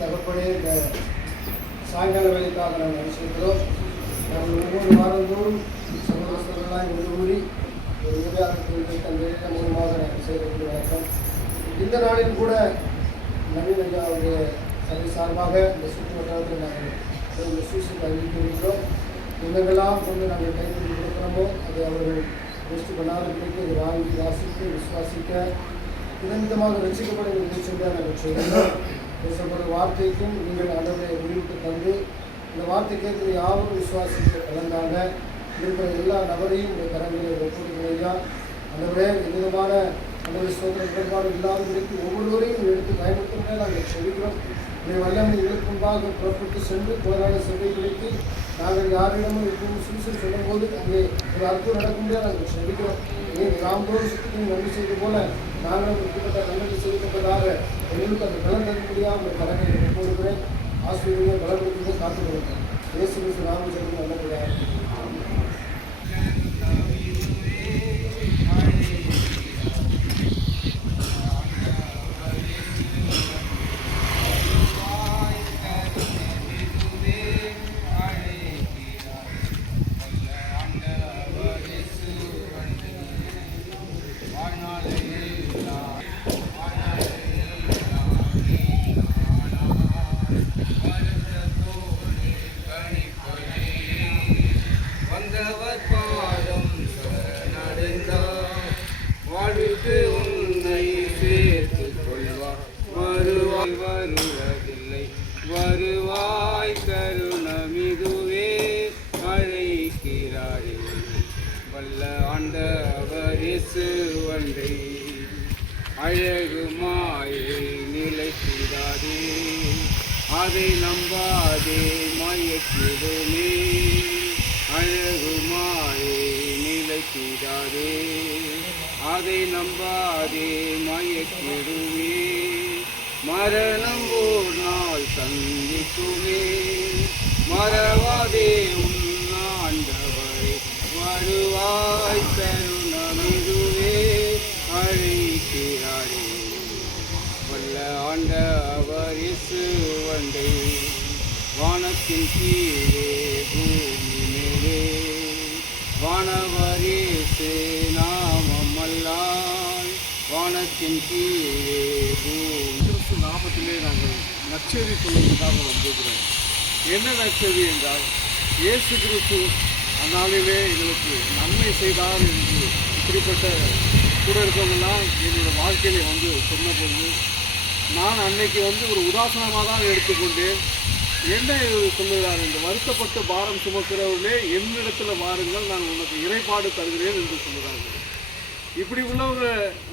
தகப்பனே, இந்த சாயங்கால வேலைக்காக நாங்கள் அனுசரிக்கிறோம். நாங்கள் ஒவ்வொரு வாரந்தோறும் சகோதரர்களாக ஒன்று கூடி ஒரு உதவியாளர்களுக்கு தந்தையில மூலமாக நாங்கள் செய்யக்கூடிய வழக்கம். இந்த நாளில் கூட நவீன் ஐயா அவருடைய சபை சார்பாக இந்த சுற்று வட்டாரத்தில் நாங்கள் சூசிக்கு அறிவித்திருக்கிறோம். எங்கெல்லாம் கொண்டு நாங்கள் கைப்பற்றி கொடுக்கிறோமோ அதை அவர்கள் வெற்றி பண்ணாதபடிக்கு இதை வாங்கி வாசித்து விசுவாசிக்க இதன்விதமாக ரசிக்கப்பட நிகழ்ச்சியாக நாங்கள் செய்கிறோம். பேசப்படுற வார்த்தைக்கும் நீங்கள் ஆண்டவரை முடிவுக்கு தந்து இந்த வார்த்தை கேட்கிற யாரும் விசுவாசிக்க கலந்தாங்க இருக்கிற எல்லா நபரையும் இந்த கரங்களை ஒப்புக்கொள்ளையா ஆண்டவரே எவ்விதமான அந்த சோதனை இடர்பாடு இல்லாதவர்களுக்கு ஒவ்வொருவரையும் எடுத்து பயன்படுத்துவதே நாங்கள் சொல்கிறோம். இந்த வல்லமை எங்களுக்கு முன்பாக புறப்பட்டு சென்று போராட சபை பிடித்து நாங்கள் யாரிடமும் இருக்கும் சுவிசேஷம் சொல்லும்போது அங்கே ஒரு அற்புதம் நடக்க முடியாது நாங்கள் சொல்கிறோம். ராம்தோடு சுற்றி நன்றி செய்வது போல நாங்களும் இப்படிப்பட்ட நன்மை செய்யப்பட்டதாக எங்களுக்கு அந்த பலன் தர முடியாமல் ஒரு கடனை போடுகிறேன். ஆசிரியர்கள் பலப்படுத்துவதை காத்துக் கொடுக்கிறேன். இயேசு நாமம் சொல்லி நல்லபடியாக உன்னை சேர்த்துக் கொள்வார் வருவதில்லை வருவாய் கருணமிதுவே அழைக்கிறாரே வல்ல ஆண்டவர் இயேசு ஒன்றை அழகு மாயை நிலைத்திடாதே அதை நம்பாதே மயக்கிடுமே அழகு மாயை நிலைத்திடாதே அதை நம்பாதே மயக்கிடுமே மரணம் ஒரு நாள் சந்திக்குமே மறவாதே உன்னாண்டவரை வருவாய் கருணமிதுவே அழைக்கிறாரே வல்ல ஆண்டவர் இயேசு ஒன்றை வானத்தின் கீழே பூமி மேலே வானவர் இயேசு வானத்தின் கீழே கிறிஸ்து நாமத்திலே நாங்கள் நற்செய்தி சொல்வதற்காக வந்திருக்கிறோம். என்ன நற்செய்தி என்றால் இயேசு கிறிஸ்து அந்நாளிலே எங்களுக்கு நன்மை செய்தார் என்று இப்படிப்பட்ட கூட இருக்கவங்கெல்லாம் என்னோட வாழ்க்கையிலே வந்து சொன்னபோது நான் அன்னைக்கு ஒரு உதாசனமாக தான் எடுத்துக்கொண்டேன். என்ன சொல்லுகிறார் என்று வருத்தப்பட்டு பாரம் சுமக்கிறவர்களே என்னிடத்தில் வாருங்கள் நான் உனக்கு இறைப்பாடு தருகிறேன் என்று சொல்லுகிறார்கள். இப்படி உள்ளவங்க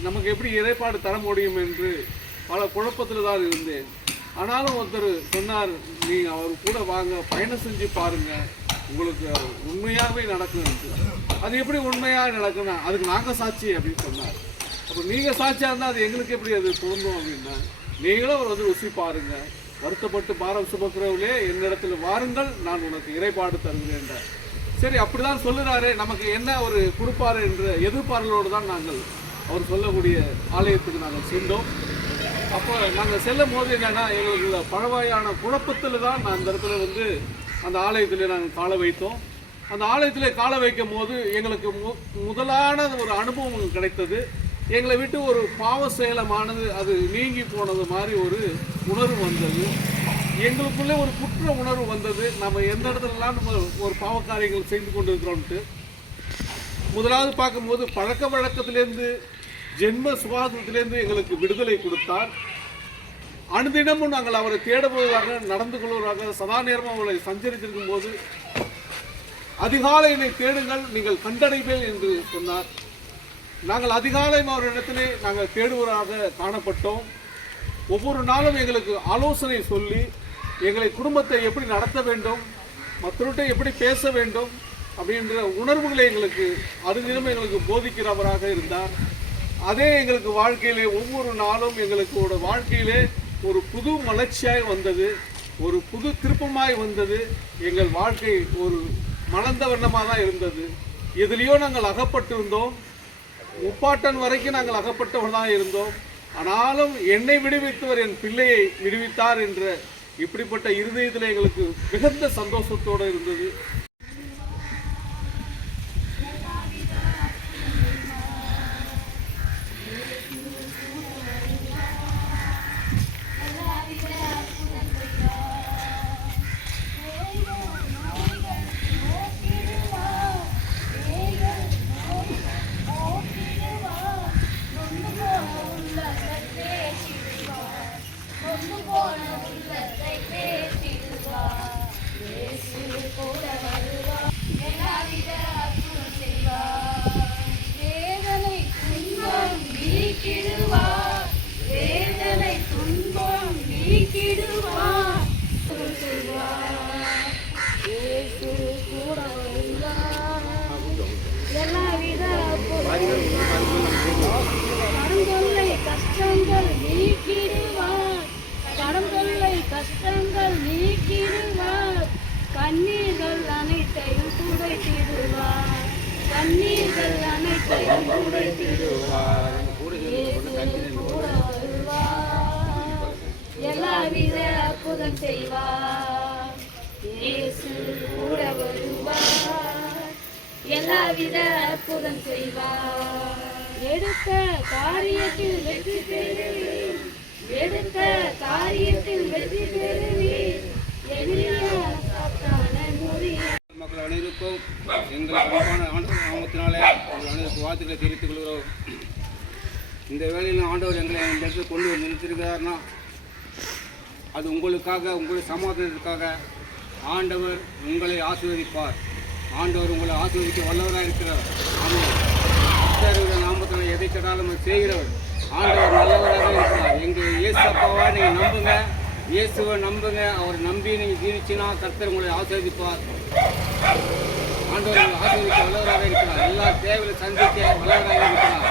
நமக்கு எப்படி இறைப்பாடு தர முடியும் என்று பல குழப்பத்தில் தான் இருந்தேன். ஆனாலும் ஒருத்தர் சொன்னார், நீங்கள் அவர் கூட வாங்க பயணம் செஞ்சு பாருங்கள் உங்களுக்கு உண்மையாகவே நடக்கும் என்று. அது எப்படி உண்மையாக நடக்குன்னா அதுக்கு நாங்கள் சாட்சி அப்படின்னு சொன்னார். அப்போ நீங்கள் சாட்சியாக இருந்தால் அது எங்களுக்கு எப்படி அது பொருந்தும் அப்படின்னா நீங்களும் ருசி பாருங்கள் வருத்தப்பட்டு பாரம் சுமக்கிறவர்களே என்னிடத்தில் வாருங்கள் நான் உனக்கு இறைப்பாடு தருகிறேன் என்றார். சரி அப்படிதான் சொல்லுறாரு, நமக்கு என்ன ஒரு கொடுப்பாரு என்ற எதிர்பார்ப்போடு தான் நாங்கள் அவர் சொல்லக்கூடிய ஆலயத்துக்கு நாங்கள் சென்றோம். அப்போ நாங்கள் செல்லும் போது என்னென்னா எங்களுக்கு பழவாயான குழப்பத்தில் தான் நான் அந்த இடத்துல அந்த ஆலயத்தில் நாங்கள் காலை வைத்தோம். அந்த ஆலயத்தில் காலை வைக்கும் போது எங்களுக்கு முதலான ஒரு அனுபவம் கிடைத்தது. எங்களை விட்டு ஒரு பாவ செயலமானது அது நீங்கி போனது மாதிரி ஒரு உணர்வு வந்தது. எங்களுக்குள்ளே ஒரு குற்ற உணர்வு வந்தது. நம்ம எந்த இடத்துலலாம் நம்ம ஒரு பாவக்காரியங்கள் செய்து கொண்டு இருக்கிறோம்ட்டு முதலாவது பார்க்கும்போது பழக்க வழக்கத்திலேருந்து ஜென்ம சுபாவத்திலேருந்து எங்களுக்கு விடுதலை கொடுத்தார். அனுதினமும் நாங்கள் அவரை தேடுவதாக நடந்து கொள்வதாக சதா நேரமும் அவரை சஞ்சரித்திருக்கும் போது அதிகாலையினை தேடுங்கள் நீங்கள் கண்டடைவேல் என்று சொன்னார். நாங்கள் அதிகாலையும் அவரிடத்திலே நாங்கள் தேடுவதாக காணப்பட்டோம். ஒவ்வொரு நாளும் எங்களுக்கு ஆலோசனை சொல்லி எங்களை குடும்பத்தை எப்படி நடத்த வேண்டும் மற்றவர்கிட்ட எப்படி பேச வேண்டும் அப்படின்ற உணர்வுகளை எங்களுக்கு அனுதினம் எங்களுக்கு போதிக்கிறவராக இருந்தார். அதே எங்களுக்கு வாழ்க்கையிலே ஒவ்வொரு நாளும் எங்களுக்கு வாழ்க்கையிலே ஒரு புது மலர்ச்சியாய் வந்தது, ஒரு புது திருப்பமாய் வந்தது. எங்கள் வாழ்க்கை ஒரு மலர்ந்த வண்ணமாக தான் இருந்தது. எதுலேயோ நாங்கள் அகப்பட்டிருந்தோம், முப்பாட்டன் வரைக்கும் நாங்கள் அகப்பட்டவர்களாக இருந்தோம். ஆனாலும் என்னை விடுவித்தவர் என் பிள்ளையை விடுவித்தார் என்ற இப்படிப்பட்ட இருதயத்தில் எங்களுக்கு மிகுந்த சந்தோஷத்தோடு இருந்தது. கஷ்டங்கள் நீக்கிடுவார், கண்ணீர்கள் அனைத்தையும் துடைத்திடுவார், கண்ணீர்கள் அனைத்தையும் துடைத்திடுவார், எல்லாவித அற்புதம் செய்வார், இயேசு கூட வருவார், எல்லாவித அற்புதம் செய்வார். எடுத்த காரியத்தில் வெற்றி பெறுவீர், எடுத்த காரியத்தில் வெற்றி பெறுவீர், மக்கள் அனைவருக்கும் எங்கள் அன்பான ஆண்டவர் நாமத்தினாலே உங்கள் அனைவருக்கு வாழ்த்துக்களை தெரிவித்துக் கொள்கிறோம். இந்த வேளையில் ஆண்டவர் எங்களை இந்த இடத்துல கொண்டு வந்து நிறுத்திருக்கிறார்னா அது உங்களுக்காக, உங்களுடைய சமாதானத்திற்காக. ஆண்டவர் உங்களை ஆசீர்வதிப்பார். ஆண்டவர் உங்களை ஆசீர்வதிக்க வல்லவராக இருக்கிறார். ஆமாம், நாமத்தில் எதை கேட்டாலும் செய்கிறவர். ஆண்டவர் நல்லவராக இருக்கிறார். எங்கள் இயேசு அப்பாவை நீங்கள் நம்புங்க, இயேசுவை நம்புங்க. அவர் நம்பி நீங்கள் ஜீவிச்சினா கர்த்தர் உங்களை ஆசீர்வதிப்பார். ஆண்டவர் ஆசீர்வதிக்க வல்லவராக இருக்கிறார். எல்லா தேவையை சந்திக்க வல்லவராக இருக்கிறார்.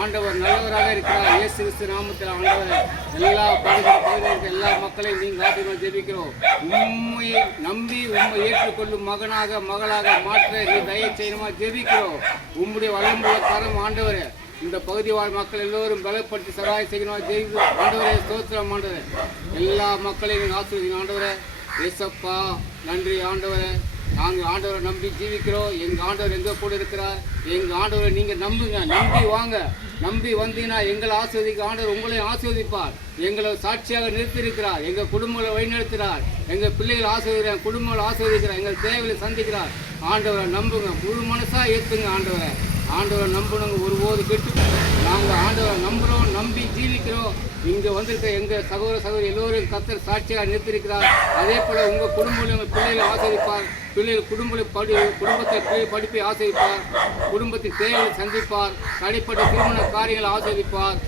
ஆண்டவர் நல்லவராக இருக்கிறார். இயேசு கிறிஸ்து நாமத்தில் ஆண்டவர் எல்லா பகுதியில் இருக்க எல்லா மக்களையும் நீங்கள் ஆசீர்வாதம் ஜெபிக்கிறோம். உண்மையை நம்பி உண்மை ஏற்றுக்கொள்ளும் மகனாக மகளாக மாற்ற நீ தயவு செய்யணுமா ஜெபிக்கிறோம். உம்முடைய வளமுள்ள கரம் ஆண்டவரே இந்த பகுதி வாழ் மக்கள் எல்லோரும் பலப்படுத்தி சகாயம் செய்யணும். ஜெயிக்கு ஆண்டவரே, ஸ்தோத்திரம் ஆண்டவரே. எல்லா மக்களையும் நீங்கள் ஆசீர்வதிங்க ஆண்டவரே. ஏசப்பா நன்றி ஆண்டவரே. நாங்கள் ஆண்டவரை நம்பி ஜீவிக்கிறோம். எங்கள் ஆண்டவர் எங்கே கூட இருக்கிறார். எங்கள் ஆண்டவரை நீங்கள் நம்புங்க, நம்பி வாங்க. நம்பி வந்தீங்கன்னா எங்களை ஆசீர்வதிக்க ஆண்டவர் உங்களையும் ஆசீர்வதிப்பார். எங்களை சாட்சியாக நிறுத்தியிருக்கிறார். எங்கள் குடும்பங்களை வழிநடத்துகிறார். எங்கள் பிள்ளைகள் ஆசீர்வதிக்கிறார், குடும்பங்களை ஆசீர்வதிக்கிறார், எங்கள் தேவையை சந்திக்கிறார். ஆண்டவரை நம்புங்க, முழு மனசாக ஏற்றுங்க ஆண்டவரை. ஆண்டவரை நம்பணுங்க, ஒருபோது கெட்டு. நாங்கள் ஆண்டவரை நம்புகிறோம், நம்பி ஜீவிக்கிறோம். இங்கே வந்திருக்க எங்கள் சகோதர சகோதரி எல்லோரும் கர்த்தர் சாட்சியாக நிறுத்தியிருக்கிறார். அதே போல் உங்கள் குடும்பத்தில் உங்கள் பிள்ளைகளை ஆசீர்வதிப்பார். பிள்ளைகள் குடும்பத்தை படிப்பை ஆசீர்வதிப்பார். குடும்பத்தின் தேவையை சந்திப்பார். தடைப்பட்ட திருமண காரியங்களை ஆசீர்வதிப்பார்.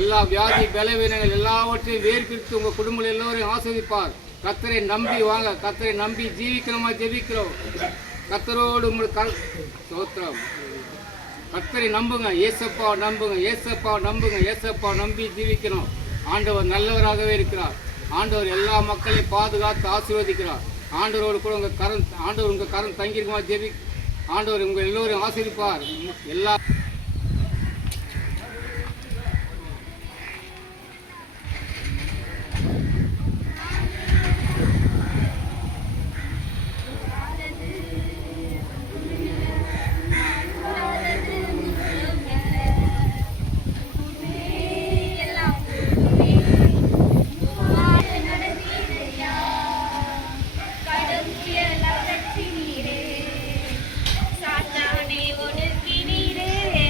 எல்லா வியாதி பலவீனங்கள் எல்லாவற்றையும் வேறு பிரித்து உங்கள் குடும்பங்கள் எல்லோரையும் ஆசீர்வதிப்பார். கர்த்தரை நம்பி வாங்க, கர்த்தரை நம்பி ஜீவிக்கிறோமா ஜெபிக்கிறோம். கர்த்தரோடு உங்களுக்கு ஸ்தோத்திரம். கர்த்தரை நம்புங்க, ஏசப்பா நம்புங்க, ஏசப்பா நம்புங்க, ஏசப்பா நம்பி ஜீவிக்கணும். ஆண்டவர் நல்லவராகவே இருக்கிறார். ஆண்டவர் எல்லா மக்களையும் பாதுகாத்து ஆசீர்வதிக்கிறார். ஆண்டவரோடு கூட உங்கள் கரம் தங்கியிருக்குமா ஜெபி. ஆண்டவர் உங்கள் எல்லோரும் ஆசீர்வதிப்பார். எல்லா சாத்தானே ஒடுக்கினீரே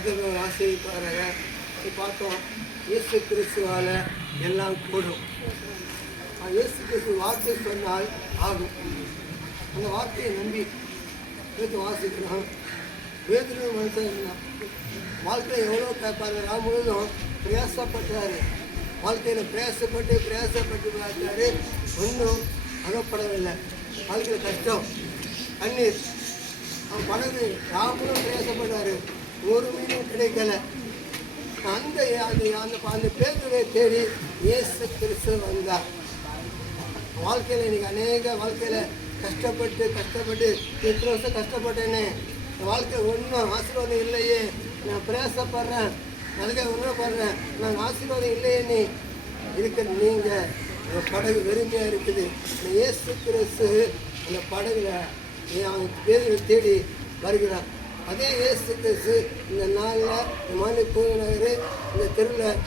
அதை ஆசீர்வதிப்பாராக. பார்த்தோம், இயேசு கிறிஸ்துவால் எல்லாம் கூடும். இயேசு கிறிஸ்து வார்த்தை சொன்னால் ஆகும். அந்த வார்த்தையை நம்பி எடுத்து வாசிக்கிறோம். வேதனை மனுஷன் இருந்தான். வாழ்க்கையை எவ்வளோ கேட்பாரு. நான் முழுதும் பிரயாசப்பட்டார். வாழ்க்கையில் பிரயாசப்பட்டு பார்த்தாரு. ஒன்றும் அகப்படவில்லை. வாழ்க்கையில் கஷ்டம், கண்ணீர். அவன் படகு ராமனும் பிரயாசப்பட்டார். ஒரு மீனும் கிடைக்கல. அந்த அந்த பேதுருவை தேடி இயேசு கிறிஸ்து வந்தார். வாழ்க்கையில் இன்றைக்கி அநேக வாழ்க்கையில் கஷ்டப்பட்டு எத்தனை வருஷம் கஷ்டப்பட்டேனே, வாழ்க்கை ஒன்றும் ஆசீர்வாதம் இல்லையே, நான் பிரயாசப்படுறேன், அதுக்காக உணரப்படுறேன், நான் ஆசீர்வாதம் இல்லையே நீ இருக்கிற நீங்கள் அந்த படகு வெறுமையாக இருக்குது. இயேசு கிறிஸ்து அந்த படகுல அவன் பேரை தேடி வருகிறார். அதே இயேசு கிறிஸ்து இந்த நாளில் மாநில நகர் இந்த தெருவில்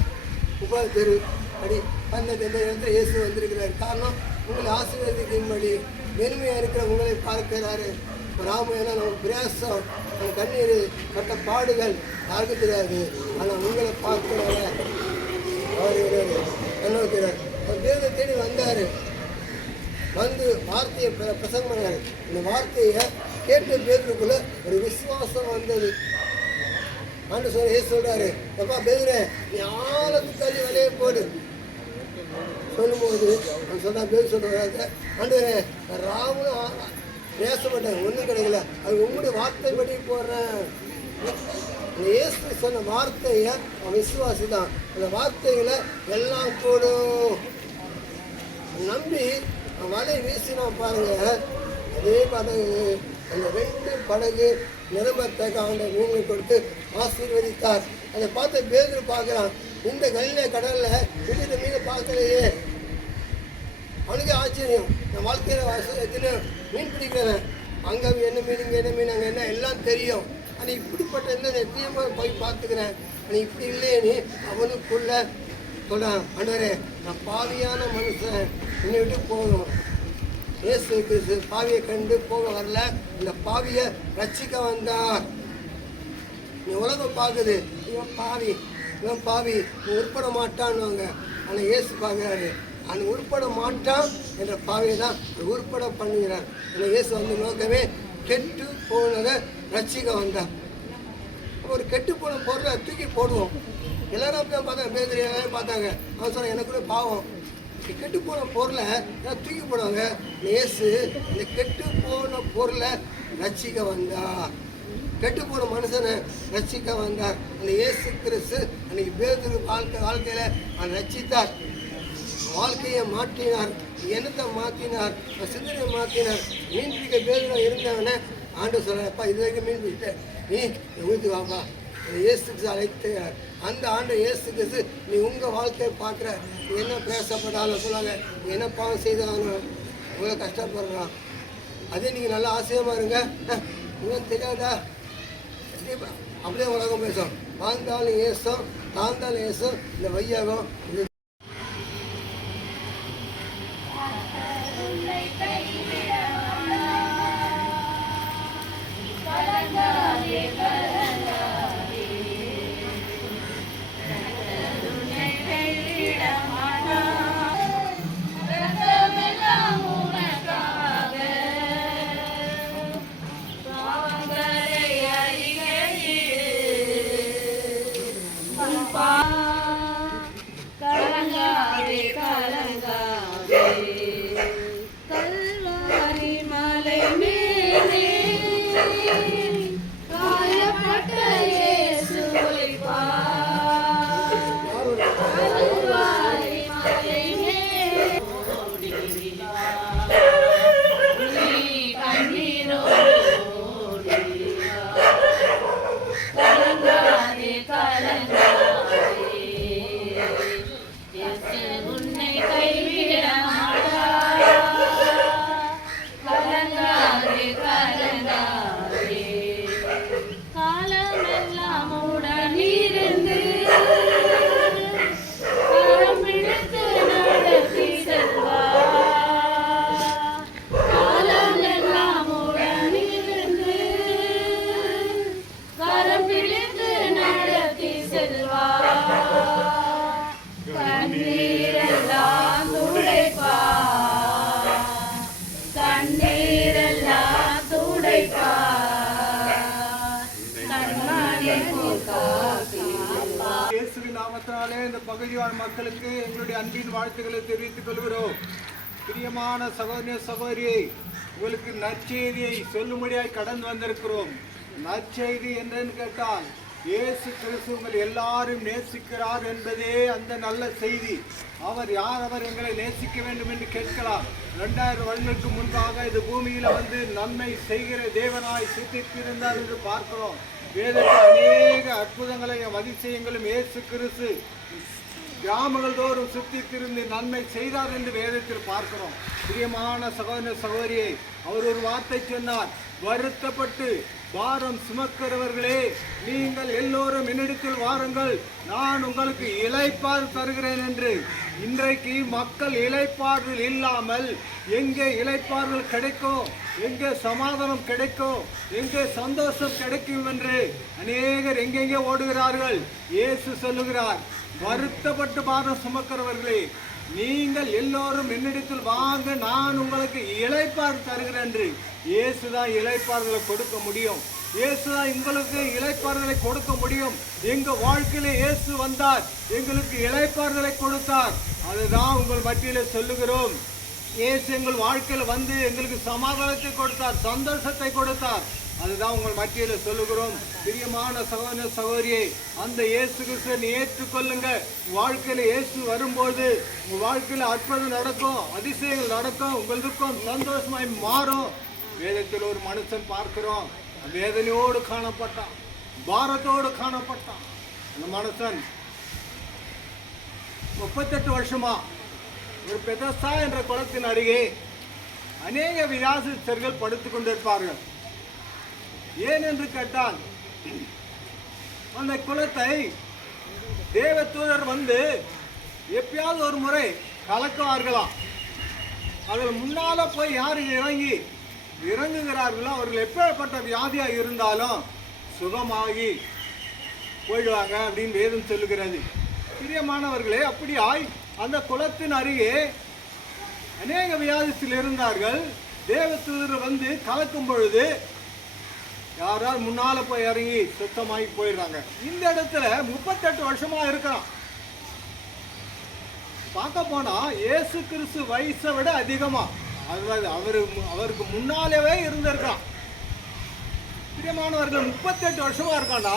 உபால் தெரு அடி அந்த இடத்துல இயேசு வந்திருக்கிறார். காரணம், உங்களை ஆசீர்வதிக்கும்படி வெறுமையாக இருக்கிற உங்களை பார்க்கிறாரு. ராமையெல்லாம் நம்ம பிரயாசம், நம்ம கண்ணீர் பட்ட பாடுகள் யாருக்கும் தெரியாது. ஆனால் உங்களை பார்க்கிறார அவர் கண்ணோக்கிறார். அவர் தேவனை தேடி வந்தார். வந்து வார்த்தையை பிரசங்கம் பண்ணார். இந்த வார்த்தையை கேட்ட பேருக்குள்ள ஒரு விசுவாசம் வந்தது. ஆண்டு சொல்றாரு, எப்பா பேதுரே, நீ ஆழத்து தள்ளி வலையே போடு சொல்லும்போது சொன்னா பேர் சொல்றாங்க, ஆண்டவரே ராமனும் பேசப்பட்டேன், ஒன்றும் கிடைக்கல, அது உங்களுடைய வார்த்தைப்படி போடுறேன். இயேசு சொன்ன வார்த்தையை அவன் விசுவாசி தான். அந்த வார்த்தைகளை எல்லாம் கூடும் நம்பி வலை வீசினா பாருங்க. அதே படகு, அந்த 2 படகு நிரம்பத்தக்க அவனை மீனை கொடுத்து ஆசீர்வதித்தார். அதை பார்த்து பேதுரு பார்க்குறான், இந்த கலிலே கடலில் விட்டுட்டு மீனை பார்க்கலையே. அவனுக்கே ஆச்சரியம். நான் வாழ்க்கையில் எத்தனை மீன் பிடிக்கிறேன், அங்கே என்ன மீன், இங்கே என்ன மீன், அங்கே என்ன எல்லாம் தெரியும். ஆனால் இப்படிப்பட்ட என்ன எத்தனையமாக போய் பார்த்துக்கிறேன். ஆனால் இப்படி இல்லையே நீ அவனுக்குள்ள சொல்கிறான், ஆண்டவரே நான் பாவியான மனுஷன், என்னை விட்டு போகணும். இயேசு கிறிஸ்து பாவியை கண்டு போக வரல, இந்த பாவியை ரட்சிக்க வந்தார். நீ உலகம் பார்க்குது, இவன் பாவி உருப்பட மாட்டான்னுவாங்க. ஆனால் இயேசு பார்க்குறாரு, அந்த உருப்பட மாட்டான் என்ற பாவியை தான் உருப்பட பண்ணுகிறார். ஆனால் இயேசு வந்து நோக்கமே கெட்டு போனதை ரட்சிக்க வந்தார். ஒரு கெட்டு போன பொருளை தூக்கி போடுவோம். எல்லாரும் அப்படி தான் பார்த்தாங்க, பேர் எல்லாரும் பார்த்தாங்க. அவன் சொன்ன எனக்குள்ள பாவம், கெட்டு போன பொருளை தூக்கி போடுவாங்க. இயேசு இந்த கெட்டு போன பொருளை ரட்சிக்க வந்தார். கெட்டு போன மனுஷனை ரட்சிக்க வந்தார். அந்த இயேசு கிறிஸ்து அன்னைக்கு பேதுரு வாழ்க்கையில் அவன் ரட்சித்தார். வாழ்க்கையை மாற்றினார், எண்ணத்தை மாற்றினார், சிந்தனையை மாற்றினார். மீன் பிடிக்க பேதுரு இருந்தவனை ஆண்டு சொல்கிறப்பா, இது வரைக்கும் மீன் பிடிச்சிட்டேன், நீ ஊற்றி வாப்பா. இயேசுக்கு அழைத்தார். அந்த ஆண்டு இயேசு கிறிஸ்து நீ உங்கள் வாழ்க்கையை பார்க்குற, என்ன பேசப்பட்டாலும் சொல்லாங்க, என்ன பாவம் செய்தாலும் இவ்வளோ கஷ்டப்படுறான், அதே நீங்கள் நல்லா ஆசையமாக இருங்க. உங்களுக்கு தெரியாதா, அப்படியே உலகம் பேசும். வாழ்ந்தாலும் ஏசும், தாழ்ந்தாலும் ஏசும். இந்த வையகம் இது கடவுளை நாமத்தினாலே இந்த பகுதியான மக்களுக்கு எங்களுடைய அன்பின் வாழ்த்துக்களை தெரிவித்துக் கொள்கிறோம். பிரியமான சகோதர சகோதரியை, உங்களுக்கு நற்செய்தியை சொல்லும்படியாய் கடந்து வந்திருக்கிறோம். நற்செய்தி என்னன்னு கேட்டால் இயேசு கிறிஸ்து உங்கள் எல்லாரும் நேசிக்கிறார் என்பதே அந்த நல்ல செய்தி. அவர் யார்? அவர் எங்களை நேசிக்க வேண்டும் என்று கேட்கலாம். 2000 வருடங்களுக்கு முன்பாக இது பூமியில வந்து நன்மை செய்கிற தேவனாய் சுத்தித்திருந்தார் என்று பார்க்கிறோம். வேதத்தில் அநேக அற்புதங்களையும் அதிசயங்களும் இயேசு கிறிஸ்து கிராமங்கள் தோறும் சுத்தித்திருந்து நன்மை செய்தார் என்று வேதத்தில் பார்க்கிறோம். பிரியமான சகோதர சகோதரியை, அவர் ஒரு வார்த்தை சொன்னார், வருத்தப்பட்டு பாரம் சுமக்கிறவர்களே, நீங்கள் எல்லோரும் என்னிடத்தில் வாருங்கள், நான் உங்களுக்கு இளைப்பாறு தருகிறேன் என்று. இன்றைக்கு மக்கள் இளைப்பாறுதல் இல்லாமல் எங்கே இளைப்பாறுதல் கிடைக்கும், எங்கே சமாதானம் கிடைக்கும், எங்கே சந்தோஷம் கிடைக்கும் என்று அநேகர் எங்கெங்கே ஓடுகிறார்கள். இயேசு சொல்லுகிறார், வருத்தப்பட்டு பாரம் சுமக்கிறவர்களே, நீங்கள் எல்லோரும் என்னிடத்தில் வாங்க, நான் உங்களுக்கு இளைப்பாறு தருகிறேன் என்று. இயேசுதான் இளைப்பாறுதலை கொடுக்க முடியும். இயேசுதான் உங்களுக்கு இளைப்பாறுதலை கொடுக்க முடியும். எங்க வாழ்க்கையில இயேசு வந்தார், எங்களுக்கு இளைப்பாறுதலை கொடுத்தார். அதுதான் உங்கள் மத்தியில சொல்லுகிறோம். இயேசு எங்கள் வாழ்க்கையில வந்து எங்களுக்கு சமாதானத்தை கொடுத்தார், சந்தோஷத்தை கொடுத்தார். அதுதான் உங்கள் மத்தியில சொல்லுகிறோம். பிரியமான சகோதர சகோதரியை, அந்த இயேசு கிறிஸ்துவை ஏற்றுக்கொள்ளுங்க. வாழ்க்கையில இயேசு வரும்போது உங்க வாழ்க்கையில அற்புதம் நடக்கும், அதிசயங்கள் நடக்கும், உங்களுக்கும் சந்தோஷமாய் மாறும். வேதத்தில் ஒரு மனுஷன் பார்க்கிறோம், வேதனையோடு காணப்பட்டான், பாரத்தோடு காணப்பட்டான். அந்த மனுஷன் 38 வருஷமா ஒரு பெதஸ்தா என்ற குளத்தின் அருகே அநேக வியாதிஸ்தர்கள் படுத்துக் கொண்டிருப்பார்கள். ஏன் என்று கேட்டால், அந்த குளத்தை தேவதூதர் வந்து எப்பயாவது ஒரு முறை கலக்குவார்களாம். அதில் முன்னால போய் யார் இறங்குகிறார்களோ அவர்கள் எப்பேற்பட்ட வியாதியா இருந்தாலும் சுகமாகி போயிடுவாங்க அப்படின்னு வேதம் சொல்லுகிறது. பிரியமானவர்களே, அப்படியாய் அந்த குளத்தின் அருகே அநேக வியாதியில் இருந்தார்கள். தேவதூதர் வந்து கலக்கும் பொழுது யாராவது முன்னால போய் இறங்கி சுத்தமாகி போயிடுறாங்க. இந்த இடத்துல 38 வருஷமா இருக்கிறான். பார்க்க போனா இயேசு கிறிஸ்து வயசை விட அதிகமா, அவருக்கு முன்னாலேயே இருந்திருக்கான். பிரியமானவர்கள், 38 வருஷமா இருக்கான்னா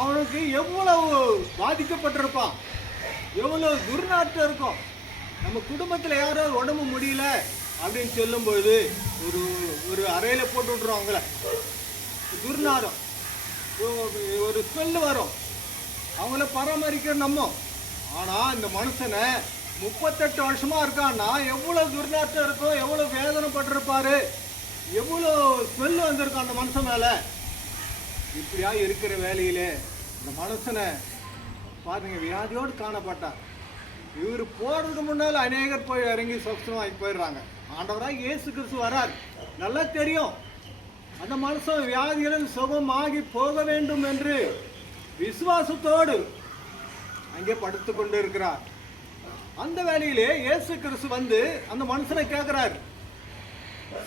அவனுக்கு எவ்வளவு பாதிக்கப்பட்டிருப்பான், எவ்வளவு துர்நாற்றம் இருக்கும். நம்ம குடும்பத்தில் யாராவது உடம்பு முடியல அப்படின்னு சொல்லும்போது ஒரு அறையில போட்டு விட்டுருவோம். அவங்கள துர்நாற்றம், ஒரு ஸ்மெல் வரும், அவங்கள பராமரிக்கிற நம்ம. ஆனா இந்த மனுஷனை 38 வருஷமா இருக்கான்னா எவ்வளவு துர்நாற்றம் இருக்கும், எவ்வளவு வேதனைப்பட்டிருப்பாரு, எவ்வளவு ஸ்மெல் வந்திருக்கும் அந்த மனுஷன் மேல. இப்படியா இருக்கிற வேலையிலே இந்த மனுஷனை பாருங்க, வியாதியோடு காணப்பட்டார். இவர் போறதுக்கு முன்னால அநேகர் போய் இறங்கி சொப்சமாகி போயிடுறாங்க. ஆண்டவராக இயேசு கிறிஸ்து வரார், நல்லா தெரியும். அந்த மனுஷன் வியாதிகளில் சுகமாகி போக வேண்டும் என்று விசுவாசத்தோடு அங்கே படுத்து கொண்டு இருக்கிறார். அந்த வேளையிலே இயேசு கிறிஸ்து வந்து அந்த மனுஷனை கேட்கிறார்,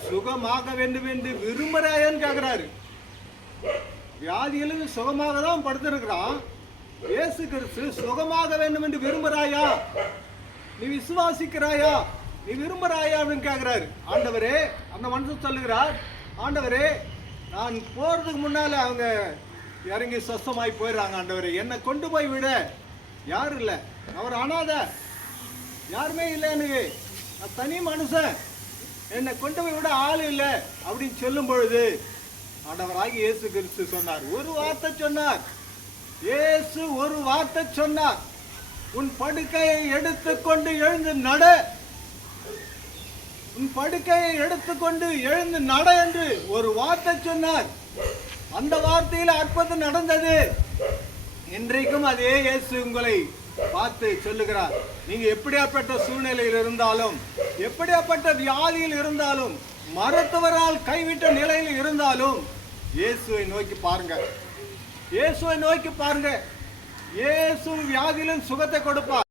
சுகமாக வேண்டும் என்று விரும்புகிறாயன்னு கேட்கிறாரு. வியாதிகளில் சுகமாக தான் படுத்திருக்கிறான். இயேசு கிறிஸ்து சுகமாக வேண்டும் என்று விரும்புகிறாயா, நீ விசுவாசிக்கிறாயா, நீ விரும்புகிறாயா அப்படின்னு கேட்கிறாரு. ஆண்டவரே, அந்த மனுஷன் சொல்லுகிறார், ஆண்டவரே, நான் போறதுக்கு முன்னால அவங்க இறங்கி சொஸ்தமாய் போயிடுறாங்க. ஆண்டவரே, என்னை கொண்டு போய் விட யாரும் இல்லை, அவர் அனாதை, யாருமே இல்லை, எனக்கு நான் தனி மனுஷன், என்னை கொண்டு போய் விட ஆள் இல்லை அப்படின்னு சொல்லும் பொழுது ஆண்டவராகி இயேசு கிறிஸ்து சொன்னார், ஒரு வார்த்தை சொன்னார். இயேசு ஒரு வார்த்தை சொன்னார், உன் படுக்கையை எடுத்துக்கொண்டு எழுந்து நட, உன் படுக்கையை எடுத்துக்கொண்டு எழுந்து நட என்று ஒரு வார்த்தை சொன்னார். அந்த வார்த்தையில் அற்புதம் நடந்தது. இன்றைக்கும் அதே இயேசு உங்களை பார்த்து சொல்லுகிறார், நீங்க எப்படியாப்பட்ட சூழ்நிலையில் இருந்தாலும், எப்படியாப்பட்ட வியாதியில் இருந்தாலும், மருத்துவரால் கைவிட்ட நிலையில் இருந்தாலும் இயேசுவை நோக்கி பாருங்க, இயேசுவை நோக்கி பாருங்க. இயேசு வியாதியிலும் சுகத்தை கொடுப்பார்.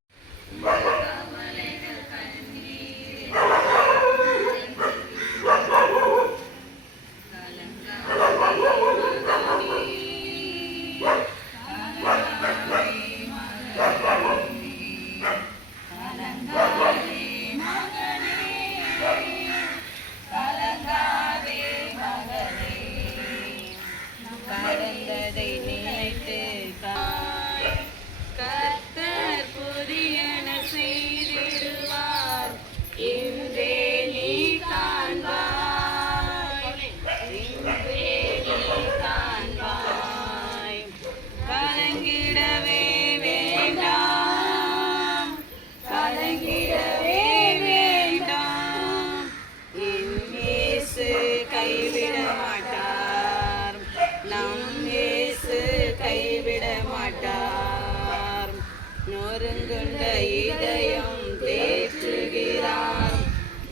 நொறுங்குண்ட இதயம் தேற்றுகிறார்,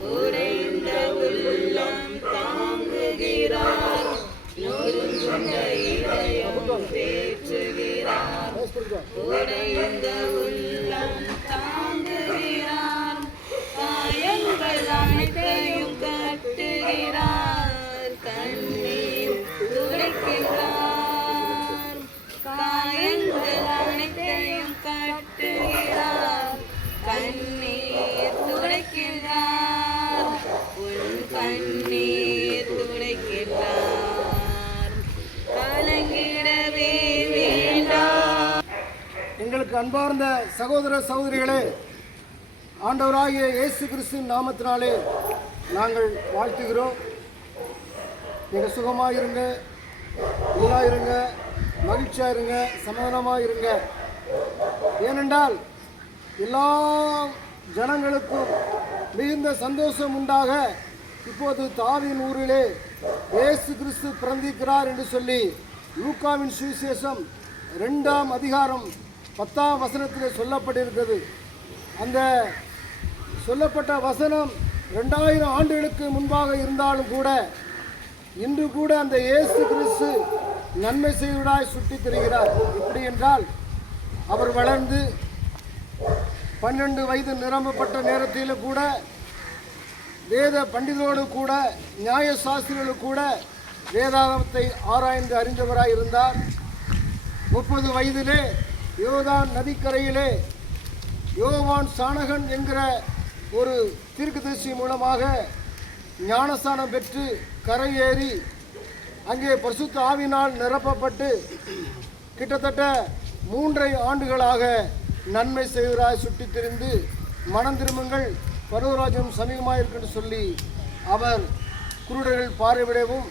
உடைந்த உள்ளம் தாங்குகிறார். நொறுங்குண்ட இதயம் தேற்றுகிறார், உடைந்த உள்ளம் தாங்குகிறார். காயங்கள் அனைத்தையும் கட்டுகிறார், கண்ணீர் துடைக்கிறார். காயங்கள் அனைத்தையும் கட்டுகிறார், கண்ணீர் துடைக்கிறார். உன் கண்ணீர் துடைக்கிறார், கலங்கிடவே வேண்டாம். எங்களுக்கு அன்பார்ந்த சகோதர சகோதரிகளே, ஆண்டவராகிய இயேசு கிறிஸ்துவின் நாமத்தினாலே நாங்கள் வாழ்த்துகிறோம். நீங்கள் சுகமாக இருங்க, நல்லா இருங்க, மகிழ்ச்சியாக இருங்க, சமாதானமாக இருங்க. ஏனென்றால் எல்லா ஜனங்களுக்கும் மிகுந்த சந்தோஷம் உண்டாக இப்போது தாவீதின் ஊரிலே இயேசு கிறிஸ்து பிறந்திருக்கிறார் என்று சொல்லி லூக்காவின் சுவிசேஷம் 2ஆம் அதிகாரம் 10ஆம் வசனத்திலே சொல்லப்பட்டிருக்கிறது. அந்த சொல்லப்பட்ட வசனம் 2000 ஆண்டுகளுக்கு முன்பாக இருந்தாலும் கூட இன்று கூட அந்த இயேசு கிறிஸ்து நன்மை செய்வதாய் சுட்டித் திரிகிறார். எப்படி என்றால், அவர் வளர்ந்து 12 வயது நிரம்பப்பட்ட நேரத்தில் கூட வேத பண்டிதரோடு கூட நியாய சாஸ்திரிகளோடு கூட வேதாகமத்தை ஆராய்ந்து அறிந்தவராய் இருந்தார். 30 வயதிலே யோர்தான் நதிக்கரையிலே யோவான் சானகன் என்கிற ஒரு தீர்க்கதரிசி மூலமாக ஞானஸ்தானம் பெற்று கரையேறி அங்கே பரிசுத்த ஆவியினால் நிரப்பப்பட்டு கிட்டத்தட்ட 3.5 ஆண்டுகளாக நன்மை செய்வராய் சுற்றித் திரிந்து மனம் திரும்புங்கள், பரலோகராஜ்யம் சமீபமாக இருக்குன்னு சொல்லி அவர் குருடர்கள் பார்வையிடவும்,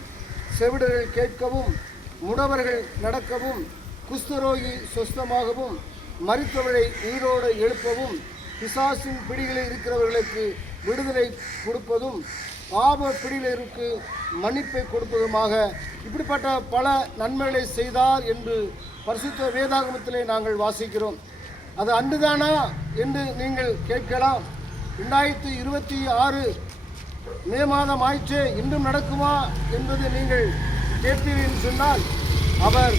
செவிடர்கள் கேட்கவும், முடவர்கள் நடக்கவும், குஷ்டரோகி சொஸ்தமாகவும், மரித்தவரை உயிரோடு எழுப்பவும், பிசாசின் பிடிகளில் இருக்கிறவர்களுக்கு விடுதலை கொடுப்பதும், பாவ பிடியிலிருக்கு மன்னிப்பை கொடுப்பதுமாக இப்படிப்பட்ட பல நன்மைகளை செய்தார் என்று பரிசுத்த வேதாகமத்திலே நாங்கள் வாசிக்கிறோம். அது அன்றுதானா என்று நீங்கள் கேட்கலாம். 2026 மே மாதம் ஆயிற்றே, இன்னும் நடக்குமா என்பது நீங்கள் கேட்பீர்கள் சொன்னால், அவர்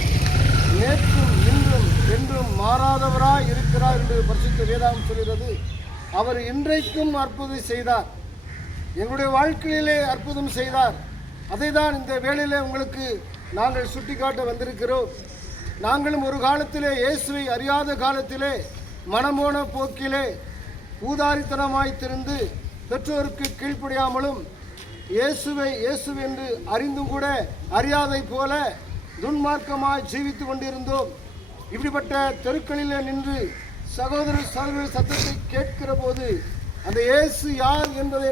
நேற்றும் இன்றும் என்றும் மாறாதவராய் இருக்கிறார் என்று பரிசுத்த வேதாகம் சொல்கிறது. அவர் இன்றைக்கும் அற்புதம் செய்தார், எங்களுடைய வாழ்க்கையிலே அற்புதம் செய்தார். அதை தான் இந்த வேளையிலே உங்களுக்கு நாங்கள் சுட்டிக்காட்ட வந்திருக்கிறோம். நாங்களும் ஒரு காலத்திலே இயேசுவை அறியாத காலத்திலே மனமோன போக்கிலே ஊதாரித்தனமாய் திருந்து பெற்றோருக்கு கீழ்ப்படியாமலும் இயேசு என்று அறிந்தும் கூட அறியாதை போல துன்மார்க்கமாய் ஜீவித்து கொண்டிருந்தோம். இப்படிப்பட்ட தெருக்களிலே நின்று சகோதர சத்தத்தை கேட்கிற போது அந்த இயேசு யார் என்பதை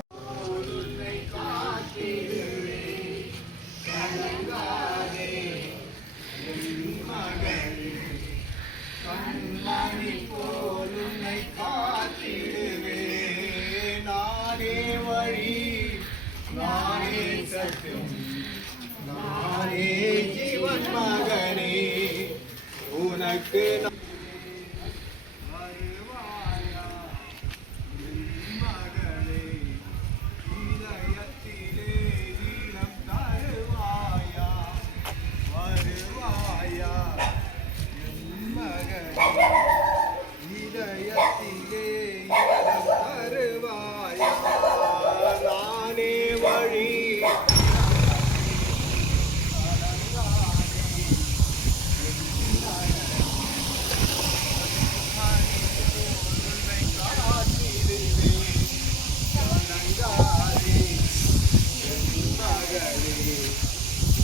நானே ஜீவன் மகனே உனக்கு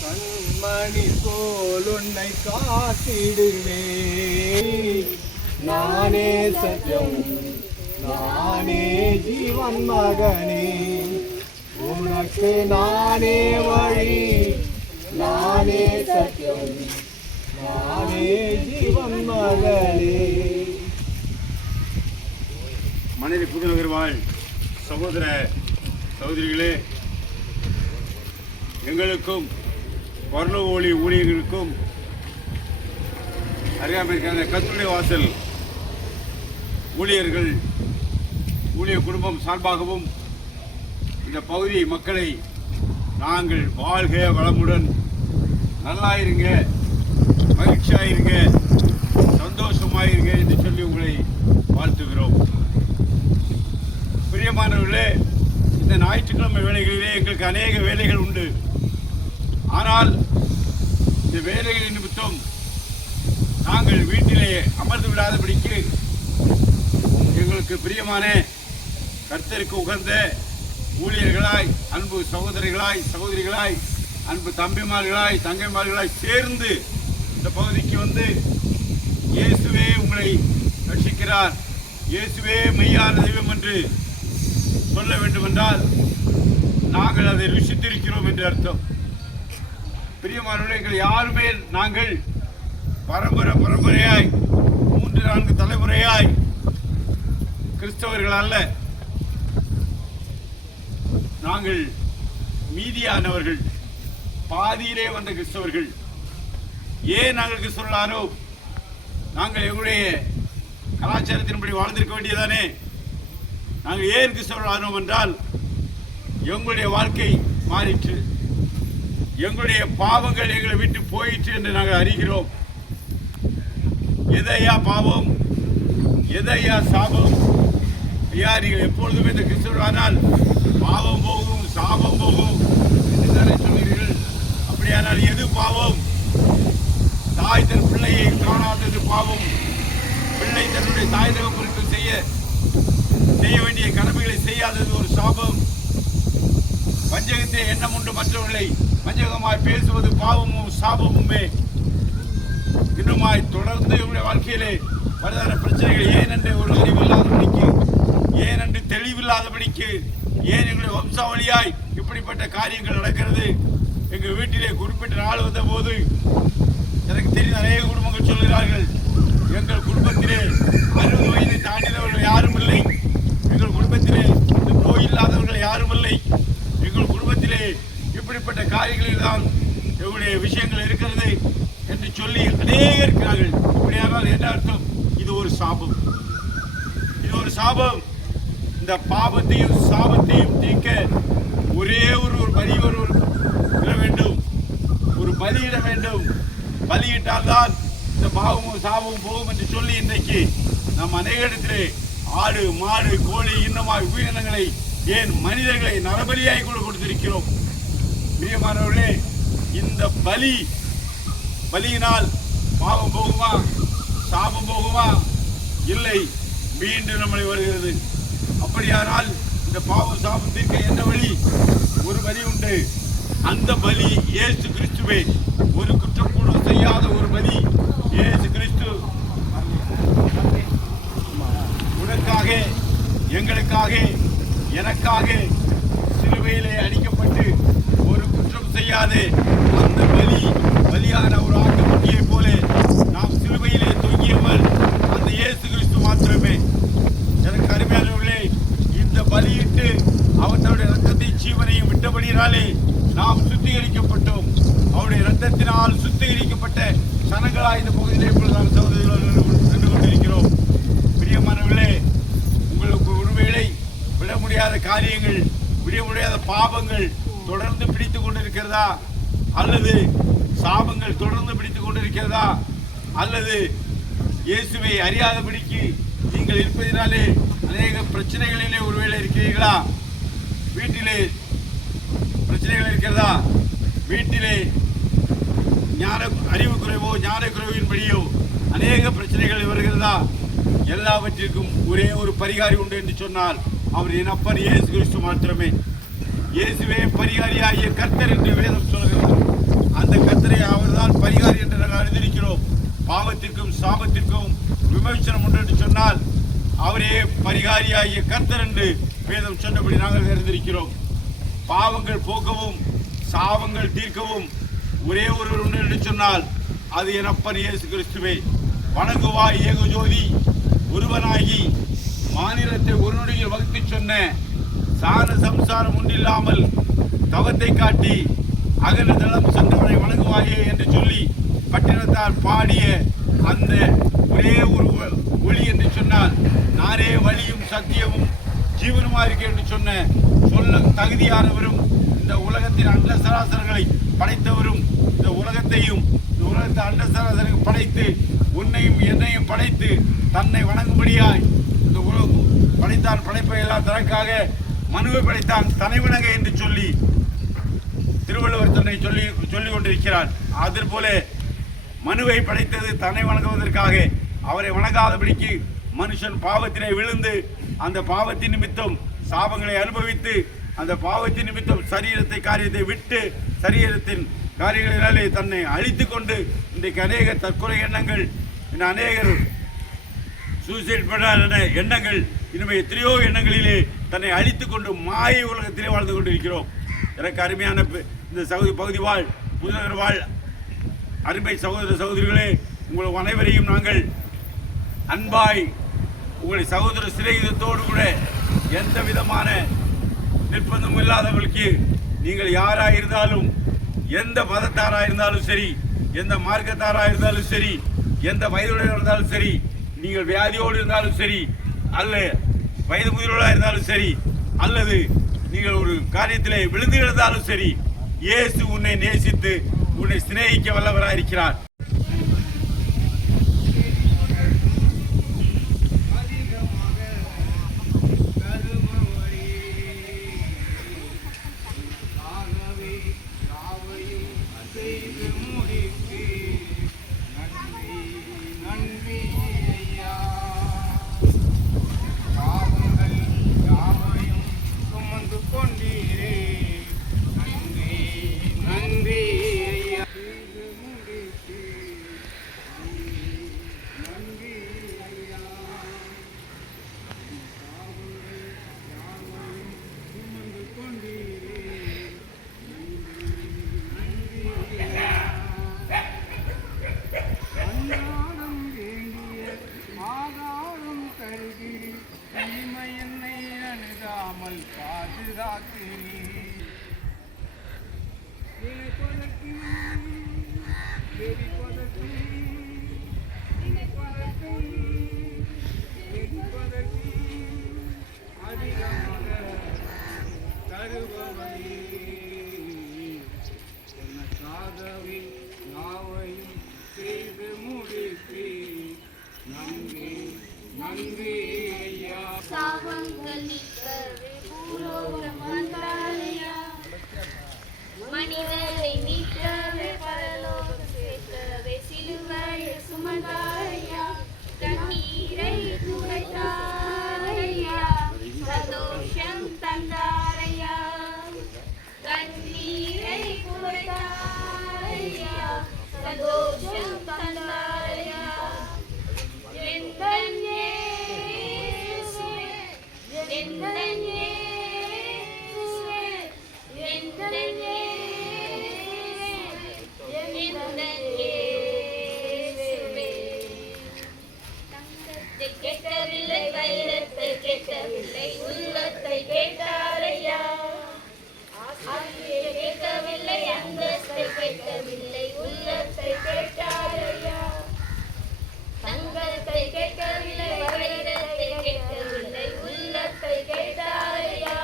கண்மணி போல் உன்னை காத்திடுவே. நானே சத்தியம், நானே ஜீவன் மகனே உனக்கு நானே வழி, நானே சத்தியம், நானே ஜீவன் மகனே. மனைவி புதுநகர்வாழ் சகோதர சகோதரிகளே, எங்களுக்கும் பரலோக ஒளி ஊழியர்களுக்கும் அறியாமல் இருக்காங்க கர்த்தருடைய வாசல் ஊழியர்கள் ஊழிய குடும்பம் சார்பாகவும் இந்த பகுதி மக்களை நாங்கள் வாழ்க வளமுடன் நல்லா இருங்க, மகிழ்ச்சியாக இருங்க, சந்தோஷமாக இருங்க என்று சொல்லி உங்களை வாழ்த்துகிறோம். பிரியமானவர்களே, இந்த ஞாயிற்றுக்கிழமை வேலைகளிலே எங்களுக்கு அநேக வேலைகள் உண்டு. ஆனால் இந்த வேலைகளின் நிமித்தம் நாங்கள் வீட்டிலே அமர்ந்து விடாதபடிக்கு எங்களுக்கு பிரியமான கர்த்தருக்கு உகந்த ஊழியர்களாய், அன்பு சகோதரிகளாய், சகோதரிகளாய், அன்பு தம்பிமார்களாய், தங்கைமார்களாய் சேர்ந்து இந்த பகுதிக்கு வந்து இயேசுவே உங்களை ரட்சிக்கிறார், இயேசுவே மெய்யான தெய்வம் என்று சொல்ல வேண்டுமென்றால் நாங்கள் அதை ருசித்திருக்கிறோம் என்று அர்த்தம். பிரியமானவர்களே, எங்கள் யாருமே நாங்கள் பரம்பரையாய் 3-4 தலைமுறையாய் கிறிஸ்தவர்கள் அல்ல. நாங்கள் மீதியானவர்கள், பாதியிலே வந்த கிறிஸ்தவர்கள். ஏன் நாங்கள் கிறிஸ்தவர்களானோ? நாங்கள் எங்களுடைய கலாச்சாரத்தின்படி வாழ்ந்திருக்க வேண்டியதானே. நாங்கள் ஏன் கிறிஸ்தவர்களானோம் என்றால் எங்களுடைய வாழ்க்கை மாறிற்று, எங்களுடைய பாவங்கள் எங்களை விட்டு போயிற்று என்று நாங்கள் அறிகிறோம். எதையா பாவம், எதையா சாபம்? ஐயா, நீங்கள் எப்பொழுதுமே இந்த கிறிஸ்தவர்களானால் பாவம் போகும், சாபம் போகும் என்று தானே சொல்கிறீர்கள். அப்படியானால் எது பாவம்? தாய் தன் பிள்ளையை காணாதது பாவம். பிள்ளை தன்னுடைய தாய் தகப்பனுக்கு செய்ய வேண்டிய கடமைகளை செய்யாதது ஒரு சாபம். வஞ்சகத்தை எண்ணம் உண்டு மற்றவர்களை வஞ்சகமாய் பேசுவது பாவமும் சாபமுமே. இன்னுமாய் தொடர்ந்து இவருடைய வாழ்க்கையிலே பலதான பிரச்சனைகள் ஏனென்று ஒரு அறிவில்லாதபடிக்கு, ஏனென்று தெளிவில்லாதபடிக்கு, ஏன் எங்களுடைய வம்சாவளியாய் இப்படிப்பட்ட காரியங்கள் நடக்கிறது? எங்கள் வீட்டிலே குறிப்பிட்ட நாள் வந்த போது எனக்கு தெரிந்த அநேக குடும்பங்கள் சொல்கிறார்கள், எங்கள் குடும்பத்திலே 60 வயதை தாண்டினவர்கள் யாரும் இல்லை, எங்கள் குடும்பத்திலே நோய் இல்லாதவர்கள் யாரும் இல்லை, எங்கள் குடும்பத்திலே இப்படிப்பட்ட காரியங்களில் தான் எங்களுடைய விஷயங்கள் இருக்கிறது என்று சொல்லி அநேகர் இருக்கிறார்கள். இப்படியானால் என்ன அர்த்தம்? இது ஒரு சாபம், இது ஒரு சாபம். இந்த பாவத்தையும் சாபத்தையும் தீர்க்க ஒரே ஒரு பலி இட வேண்டும், ஒரு பலியிட வேண்டும். பலியிட்டால்தான் இந்த பாவமும் சாபமும் போகும் என்று சொல்லி இன்றைக்கு நாம் அநேக இடத்திலே ஆடு, மாடு, கோழி, இன்னமாய் உயிரினங்களை, ஏன் மனிதர்களை நரபலியாய் கூட கொடுத்திருக்கிறோம். பிரியமானவர்களே, இந்த பலியினால் பாவம் போகுமா, சாபம் போகுமா? இல்லை, மீண்டும் நம்மளை வருகிறது. அப்படியானால் இந்த பாவம் சாபம் தீர்க்க என்ன வழி? ஒரு பலி உண்டு. அந்த பலி இயேசு கிறிஸ்துவே. ஒரு குற்றம் கூட செய்யாத ஒரு பலி இயேசு கிறிஸ்து உனக்காக, எங்களுக்காக, எனக்காக சிலுவையிலே அடிக்கப்பட்டு ஒரு குற்றம் செய்யாதே அந்த பலியான ஒரு ஆட்டுக்குட்டியை போல நாம் சிலுவையிலே தொங்கியவர் அந்த இயேசு கிறிஸ்து மாத்திரமே. எனக்கு அருமையானவர்களே, இந்த பலியிட்டு அவர் தன்னுடைய ரத்தத்தை ஜீவனையும் விட்டபடியினாலே நாம் சுத்திகரிக்கப்பட்டோம். அவருடைய ரத்தத்தினால் சுத்திகரிக்கப்பட்ட சனங்களாய் இந்த பகுதியிலே இப்பொழுது சகோதரர்கள் சென்று கொண்டிருக்கிறோம். பிரியமானவர்களே, உங்களுக்கு ஒருவேளை விட முடியாத காரியங்கள், விட முடியாத பாவங்கள் தொடர்ந்து பிடித்துக் கொண்டிருக்கிறதா, அல்லது சாபங்கள் தொடர்ந்து பிடித்துக் கொண்டிருக்கிறதா, அல்லது இயேசுவை அறியாதபடிக்கு நீங்கள் இருப்பதினாலே அநேக பிரச்சனைகளிலே ஒருவேளை இருக்கிறீர்களா? வீட்டிலே பிரச்சனைகள் இருக்கிறதா? வீட்டிலே அறிவு குறைவோ, ஞான குறைவின்படியோ அநேக பிரச்சனைகள் வருகிறதா? எல்லாவற்றிற்கும் ஒரே ஒரு பரிகாரி உண்டு என்று சொன்னால் அவர் என் அப்பன் இயேசு கிறிஸ்து மாத்திரமே. இயேசுவே பரிகாரியாகிய கர்த்தர் என்று வேதம் சொல்கிறது. அந்த கர்த்தரை அவர்தான் பரிகாரி என்று நாங்கள் அறிந்திருக்கிறோம். பாவத்திற்கும் சாபத்திற்கும் விமர்சனம் உண்டு என்று சொன்னால் அவரே பரிகாரியாகிய கர்த்தர் என்று வேதம் சொன்னபடி நாங்கள் அறிந்திருக்கிறோம். பாவங்கள் போக்கவும் சாபங்கள் தீர்க்கவும் ஒரே ஒருவர் உண்டு என்று சொன்னால் அது என் அப்பன் இயேசு கிறிஸ்துவே. வணங்குவாய் ஏக ஜோதி ஒருவனாகி மாநிலத்தை ஒரு நொடியில் வகுத்து சொன்ன சார சம்சாரம் ஒன்றில்லாமல் தவத்தை காட்டி அகல தளம் சென்றவனை வணங்குவாயே என்று சொல்லி பட்டினத்தால் பாடிய அந்த ஒரே ஒரு ஒளி என்று சொன்னால் சத்தியமும் ஜீவனுமா இருக்கு என்று சொல்ல தகுதியானவரும் இந்த உலகத்தின் அண்ட சராசரங்களை படைத்தவரும் இந்த உலகத்தையும் இந்த உலகத்தை அண்ட சராசரங்களை படைத்து உன்னையும் என்னையும் படைத்து தன்னை வணங்கும்படியாய் இந்த உலகம் படைத்தான். படைப்பை எல்லாம் தனக்காக மனுவை படைத்தான் தன்னை வணங்க என்று சொல்லி திருவள்ளுவர் தன்னை சொல்லிக் கொண்டிருக்கிறார். அதே போல மனுவை படைத்தது தன்னை வணங்குவதற்காக. அவரை வணங்காதபடிக்கு மனுஷன் பாவத்திலே விழுந்து அந்த பாவத்தின் நிமித்தம் சாபங்களை அனுபவித்து அந்த பாவத்தின் நிமித்தம் காரியத்தை விட்டு சரீரத்தின் காரியங்களினாலே தன்னை அழித்து கொண்டு இன்றைக்கு அநேக தற்கொலை எண்ணங்கள், அநேகர் சூசைட் பண்ண எண்ணங்கள், இனிமே எத்தனையோ எண்ணங்களிலே தன்னை அழித்து கொண்டு மாயை உலகத்திலே வாழ்ந்து கொண்டிருக்கிறோம். எனக்கு அருமையான இந்த பகுதி வாழ் புதுநகர் வாழ் அருமை சகோதர சகோதரிகளே, உங்கள் அனைவரையும் நாங்கள் அன்பாய் உங்களை சகோதர சிநேகிதத்தோடு கூட எந்த விதமான நிர்பந்தமும் இல்லாதவர்களுக்கு நீங்கள் யாராக இருந்தாலும், எந்த மதத்தாராக இருந்தாலும் சரி, எந்த மார்க்கத்தாராக இருந்தாலும் சரி, எந்த வயதுடைய இருந்தாலும் சரி, நீங்கள் வியாதியோடு இருந்தாலும் சரி, அல்ல வயது முதிர்வோடாக இருந்தாலும் சரி, அல்லது நீங்கள் ஒரு காரியத்திலே விழுந்து கிடந்தாலும் சரி, இயேசு உன்னை நேசித்து உன்னை சிநேகிக்க வல்லவராக இருக்கிறார். மனிதரை மீட்கவே பரலோகம் சேர்க்கவே சிலுவையை சுமந்தாரையா, கண்ணீரை துடைத்தாரையா, சந்தோஷம் தந்தாரையா, கண்ணீரை துடைத்தாரையா, சந்தோஷம் தந்தாரையா. எந்தன் இயேசுவே, எந்தன் இயேசுவே, எந்தன் கேட்கவில்லை, வைரத்தை கேட்கவில்லை, உள்ளத்தை கேட்டாரையா, ஆசையை கேட்கவில்லை, அந்தஸ்தை கேட்கவில்லை, உள்ளத்தை கேட்டாரையா, தங்கத்தை கேட்கவில்லை, வைரத்தை கேட்கவில்லை, உள்ளத்தை கேட்டாரையா,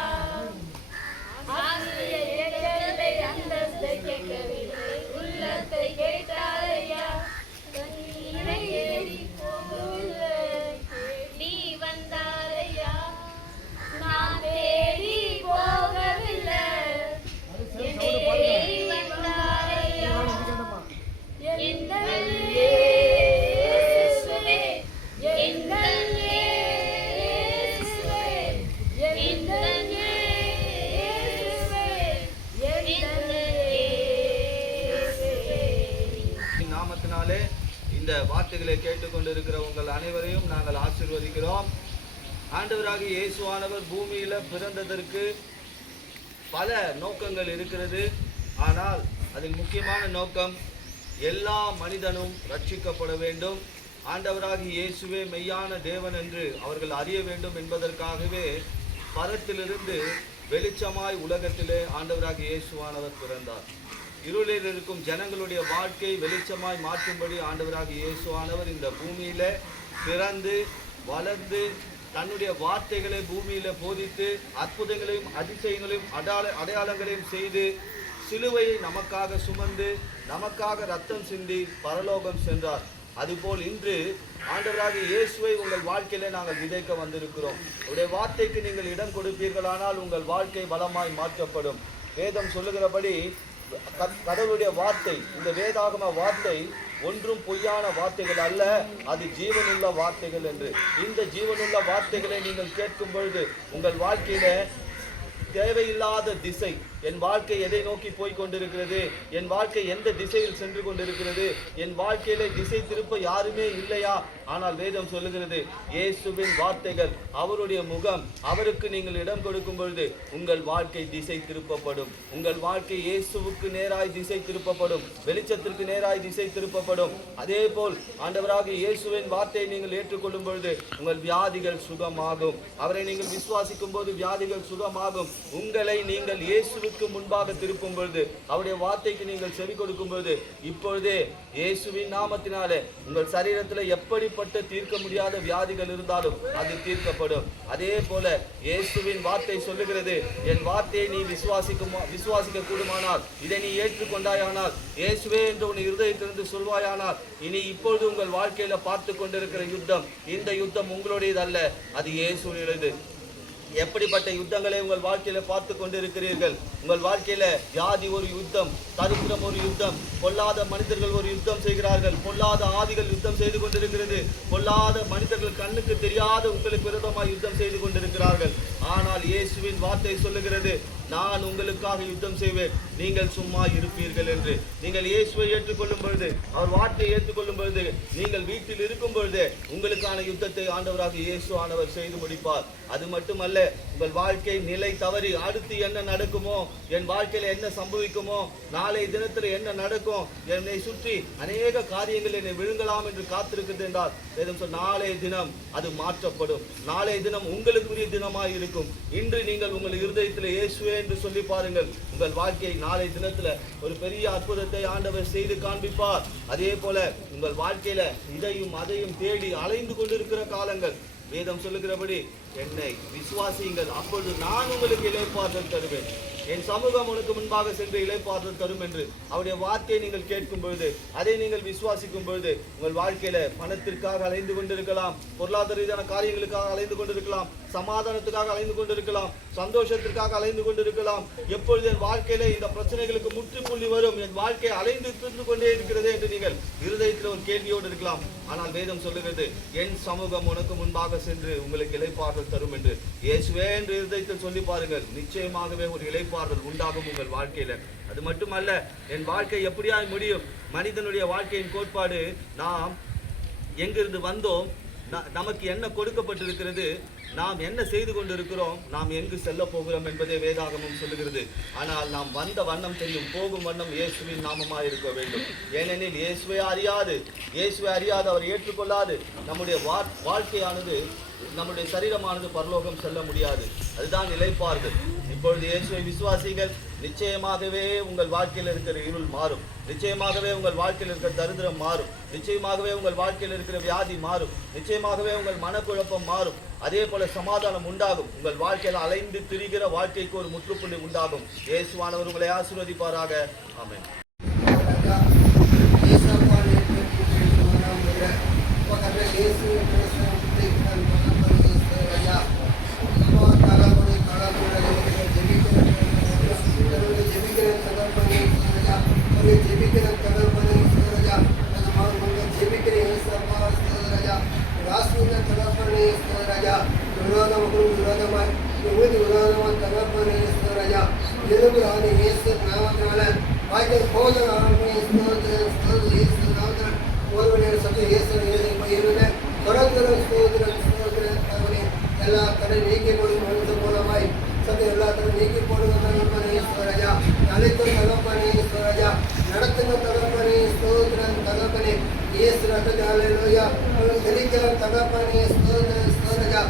ஆசையை கேட்கவில்லை, அந்தஸ்தை கேட்கவில்லை, உள்ளத்தை கேட்டாரையா, கண்ணீரை ஏறி போகவில்லை, தேடி வந்தாரையா, நான் தேடி போகவில்லை, தேடி வந்தாரையா, எங்கள் இயேசுவே, எங்கள் இயேசுவே, எங்கள் இயேசுவே, எங்கள் இயேசுவே. நாமத்தினாலே இந்த வார்த்தைகளை கேட்டுக்கொண்டிருக்கிற உங்கள் அனைவரையும் நாங்கள் ஆசீர்வதிக்கிறோம். ஆண்டவராகிய இயேசுவானவர் பூமியில பிறந்ததற்கு பல நோக்கங்கள் இருக்கிறது. ஆனால் அதில் முக்கியமான நோக்கம் எல்லா மனிதனும் ரட்சிக்கப்பட வேண்டும், ஆண்டவராகிய இயேசுவே மெய்யான தேவன் என்று அவர்கள் அறிய வேண்டும் என்பதற்காகவே பரத்திலிருந்து வெளிச்சமாய் உலகத்திலே ஆண்டவராகிய இயேசுவானவர் பிறந்தார். இருளில் இருக்கும் ஜனங்களுடைய வாழ்க்கை வெளிச்சமாய் மாற்றும்படி ஆண்டவராகிய இயேசுவானவர் இந்த பூமியில பிறந்து வளர்ந்து தன்னுடைய வார்த்தைகளை பூமியில போதித்து அற்புதங்களையும் அதிசயங்களையும் அடையாளங்களையும் செய்து சிலுவையை நமக்காக சுமந்து நமக்காக ரத்தம் சிந்தி பரலோகம் சென்றார். அதுபோல் இன்று ஆண்டவராகிய இயேசுவை உங்கள் வாழ்க்கையில நாங்கள் விதைக்க வந்திருக்கிறோம். உடைய வார்த்தைக்கு நீங்கள் இடம் கொடுப்பீர்களானால் உங்கள் வாழ்க்கை வளமாய் மாற்றப்படும். வேதம் சொல்லுகிறபடி கடவுளுடைய வார்த்தை, இந்த வேதாகம வார்த்தை ஒன்றும் பொய்யான வார்த்தைகள் அல்ல, அது ஜீவனுள்ள வார்த்தைகள் என்று. இந்த ஜீவனுள்ள வார்த்தைகளை நீங்கள் கேட்கும் பொழுது உங்கள் வாழ்க்கையில தேவையில்லாத திசை, என் வாழ்க்கை எதை நோக்கி போய் கொண்டிருக்கிறது, என் வாழ்க்கை எந்த திசையில் சென்று கொண்டிருக்கிறது, என் வாழ்க்கையில திசை திருப்ப யாருமே இல்லையா? ஆனால் வேதம் சொல்லுகிறது இயேசுவின் வார்த்தைகள், அவருடைய முகம், அவருக்கு நீங்கள் இடம் கொடுக்கும் பொழுது உங்கள் வாழ்க்கை திசை திருப்பப்படும். உங்கள் வாழ்க்கை இயேசுவுக்கு நேராய் திசை திருப்பப்படும், வெளிச்சத்திற்கு நேராய் திசை திருப்பப்படும். அதே போல் ஆண்டவராகிய இயேசுவின் வார்த்தையை நீங்கள் ஏற்றுக்கொள்ளும் பொழுது உங்கள் வியாதிகள் சுகமாகும். அவரை நீங்கள் விசுவாசிக்கும் போது வியாதிகள் சுகமாகும். உங்களை நீங்கள் இயேசுவுக்கு முன்பாக திருப்பும் பொழுது, அவருடைய வார்த்தைக்கு நீங்கள் செவி கொடுக்கும் பொழுது, இப்பொழுதே இயேசுவின் நாமத்தினாலே உங்கள் சரீரத்தில் எப்படிப்பட்ட தீர்க்க முடியாத வியாதிகள் இருந்தாலும் அது தீர்க்கப்படும். அதே போல இயேசுவின் வார்த்தை சொல்லுகிறது, என் வார்த்தையை நீ விசுவாசிக்க கூடுமானால், இதை நீ ஏற்றுக்கொண்டாயானால், இயேசுவே என்று உன் இருதயத்திலிருந்து சொல்வாயானால், இனி இப்பொழுது உங்கள் வாழ்க்கையில பார்த்து கொண்டிருக்கிற யுத்தம், இந்த யுத்தம் உங்களுடையது அல்ல, அது இயேசுவினுடையது. எப்படிப்பட்ட யுத்தங்களை உங்கள் வாழ்க்கையில பார்த்து கொண்டிருக்கிறீர்கள்? உங்கள் வாழ்க்கையில வியாதி ஒரு யுத்தம், தரித்திரம் ஒரு யுத்தம், பொல்லாத மனிதர்கள் ஒரு யுத்தம் செய்கிறார்கள், பொல்லாத ஆவிகள் யுத்தம் செய்து கொண்டிருக்கிறது, பொல்லாத மனிதர்கள் கண்ணுக்கு தெரியாத உங்களுக்கு விரோதமாக யுத்தம் செய்து கொண்டிருக்கிறார்கள். ஆனால் இயேசுவின் வார்த்தை சொல்லுகிறது, நான் உங்களுக்காக யுத்தம் செய்வேன், நீங்கள் சும்மா இருப்பீர்கள் என்று. நீங்கள் இயேசுவை ஏற்றுக்கொள்ளும் பொழுது, அவர் வார்த்தையை ஏற்றுக்கொள்ளும் பொழுது, நீங்கள் வீட்டில் இருக்கும் பொழுது உங்களுக்கான யுத்தத்தை ஆண்டவராக இயேசு ஆனவர் செய்து முடிப்பார். அது மட்டுமல்ல, உங்கள் வாழ்க்கை நிலை தவறி அடுத்து என்ன நடக்குமோ, என் வாழ்க்கையில என்ன சம்பவிக்குமோ, நாளை தினத்தில் என்ன நடக்கும், என்னை சுற்றி அநேக காரியங்கள் என்னை விழுங்கலாம் என்று காத்திருக்கிறது என்றால் வேதம் சொல், நாளைய தினம் அது மாற்றப்படும். நாளைய தினம் உங்களுக்குரிய தினமாய் இருக்கும். இன்று நீங்கள் உங்கள் இருதயத்தில் இயேசுவே என்று சொல்லி பாருங்கள், உங்கள் வாழ்க்கை நாளை தினத்துல ஒரு பெரிய அற்புதத்தை ஆண்டவர் செய்து காண்பிப்பார். அதே போல உங்கள் வாழ்க்கையில இதையும் அதையும் தேடி அலைந்து கொண்டிருக்கிற காலங்கள், வேதம் சொல்லுகிறபடி என்னை விசுவாசியுங்கள், அப்பொழுது நான் உங்களுக்கு இளைப்பாறுதல் தருவேன், என் சமூகம் உனக்கு முன்பாக சென்று இளைப்பாறுதல் தரும் என்று அவருடைய வார்த்தையை நீங்கள் கேட்கும் பொழுது, அதை நீங்கள் விசுவாசிக்கும் பொழுது உங்கள் வாழ்க்கையில பணத்திற்காக அலைந்து கொண்டிருக்கலாம், பொருளாதார ரீதியான காரியங்களுக்காக அலைந்து கொண்டிருக்கலாம், சமாதானத்துக்காக அலைந்து கொண்டிருக்கலாம், சந்தோஷத்திற்காக அலைந்து கொண்டிருக்கலாம். எப்பொழுது என் வாழ்க்கையில இந்த பிரச்சனைகளுக்கு முற்றுப்புள்ளி வரும், என் வாழ்க்கை அலைந்து தின்று கொண்டே இருக்கிறது என்று நீங்கள் இருதயத்தில் ஒரு கேள்வியோடு இருக்கலாம். ஆனால் வேதம் சொல்லுகிறது, என் சமூகம் உனக்கு முன்பாக சென்று உங்களுக்கு இளைப்பாறுதல் தரும் என்று. இயேசுவே என்று இருதயத்தில் சொல்லி பாருங்கள், நிச்சயமாகவே ஒரு இளைப்பாறுதல் உண்டாகும் உங்கள் வாழ்க்கையில. அது மட்டுமல்ல, என் வாழ்க்கை எப்படியாய் முடியும்? மனிதனுடைய வாழ்க்கையின் கோட்பாடு, நாம் எங்கிருந்து வந்தோம், நமக்கு என்ன கொடுக்கப்பட்டிருக்கிறது, நாம் என்ன செய்து கொண்டிருக்கிறோம், நாம் எங்கு செல்ல போகிறோம் என்பதே வேதாகமும் சொல்லுகிறது. ஆனால் நாம் வந்த வண்ணம் தெரியும், போகும் வண்ணம் இயேசுவின் நாமமாக இருக்க வேண்டும். ஏனெனில் இயேசுவை அறியாது அவர் ஏற்றுக்கொள்ளாது நம்முடைய வாழ்க்கையானது, நம்முடைய சரீரமானது பரலோகம் செல்ல முடியாது. அதுதான் இளைப்பாறுதல். இப்பொழுது இயேசுவை விசுவாசிகள், நிச்சயமாகவே உங்கள் வாழ்க்கையில் இருக்கிற இருள் மாறும், நிச்சயமாகவே உங்கள் வாழ்க்கையில் இருக்கிற தரித்திரம் மாறும், நிச்சயமாகவே உங்கள் வாழ்க்கையில் இருக்கிற வியாதி மாறும், நிச்சயமாகவே உங்கள் மனக்குழப்பம் மாறும். அதே போல சமாதானம் உண்டாகும். உங்கள் வாழ்க்கையில் அலைந்து திரிகிற வாழ்க்கைக்கு ஒரு முற்றுப்புள்ளி உண்டாகும். இயேசுவானவர் உங்களை ஆசீர்வதிப்பாராக. ஆமென். எல்லா கடை நீக்கி போடும் மூலமாய் சத்து எல்லா கடை நீக்கி போடுவதா அனைத்து தகப்பனே ராஜா, நடத்துங்க தகப்பனே, ஸ்தோத்திரம் தகப்பனே, இயேசு ரத்தத்தாலேலூயா, ஜெபிக்கிற தகப்பனே, ஸ்தோத்திரம் ராஜா,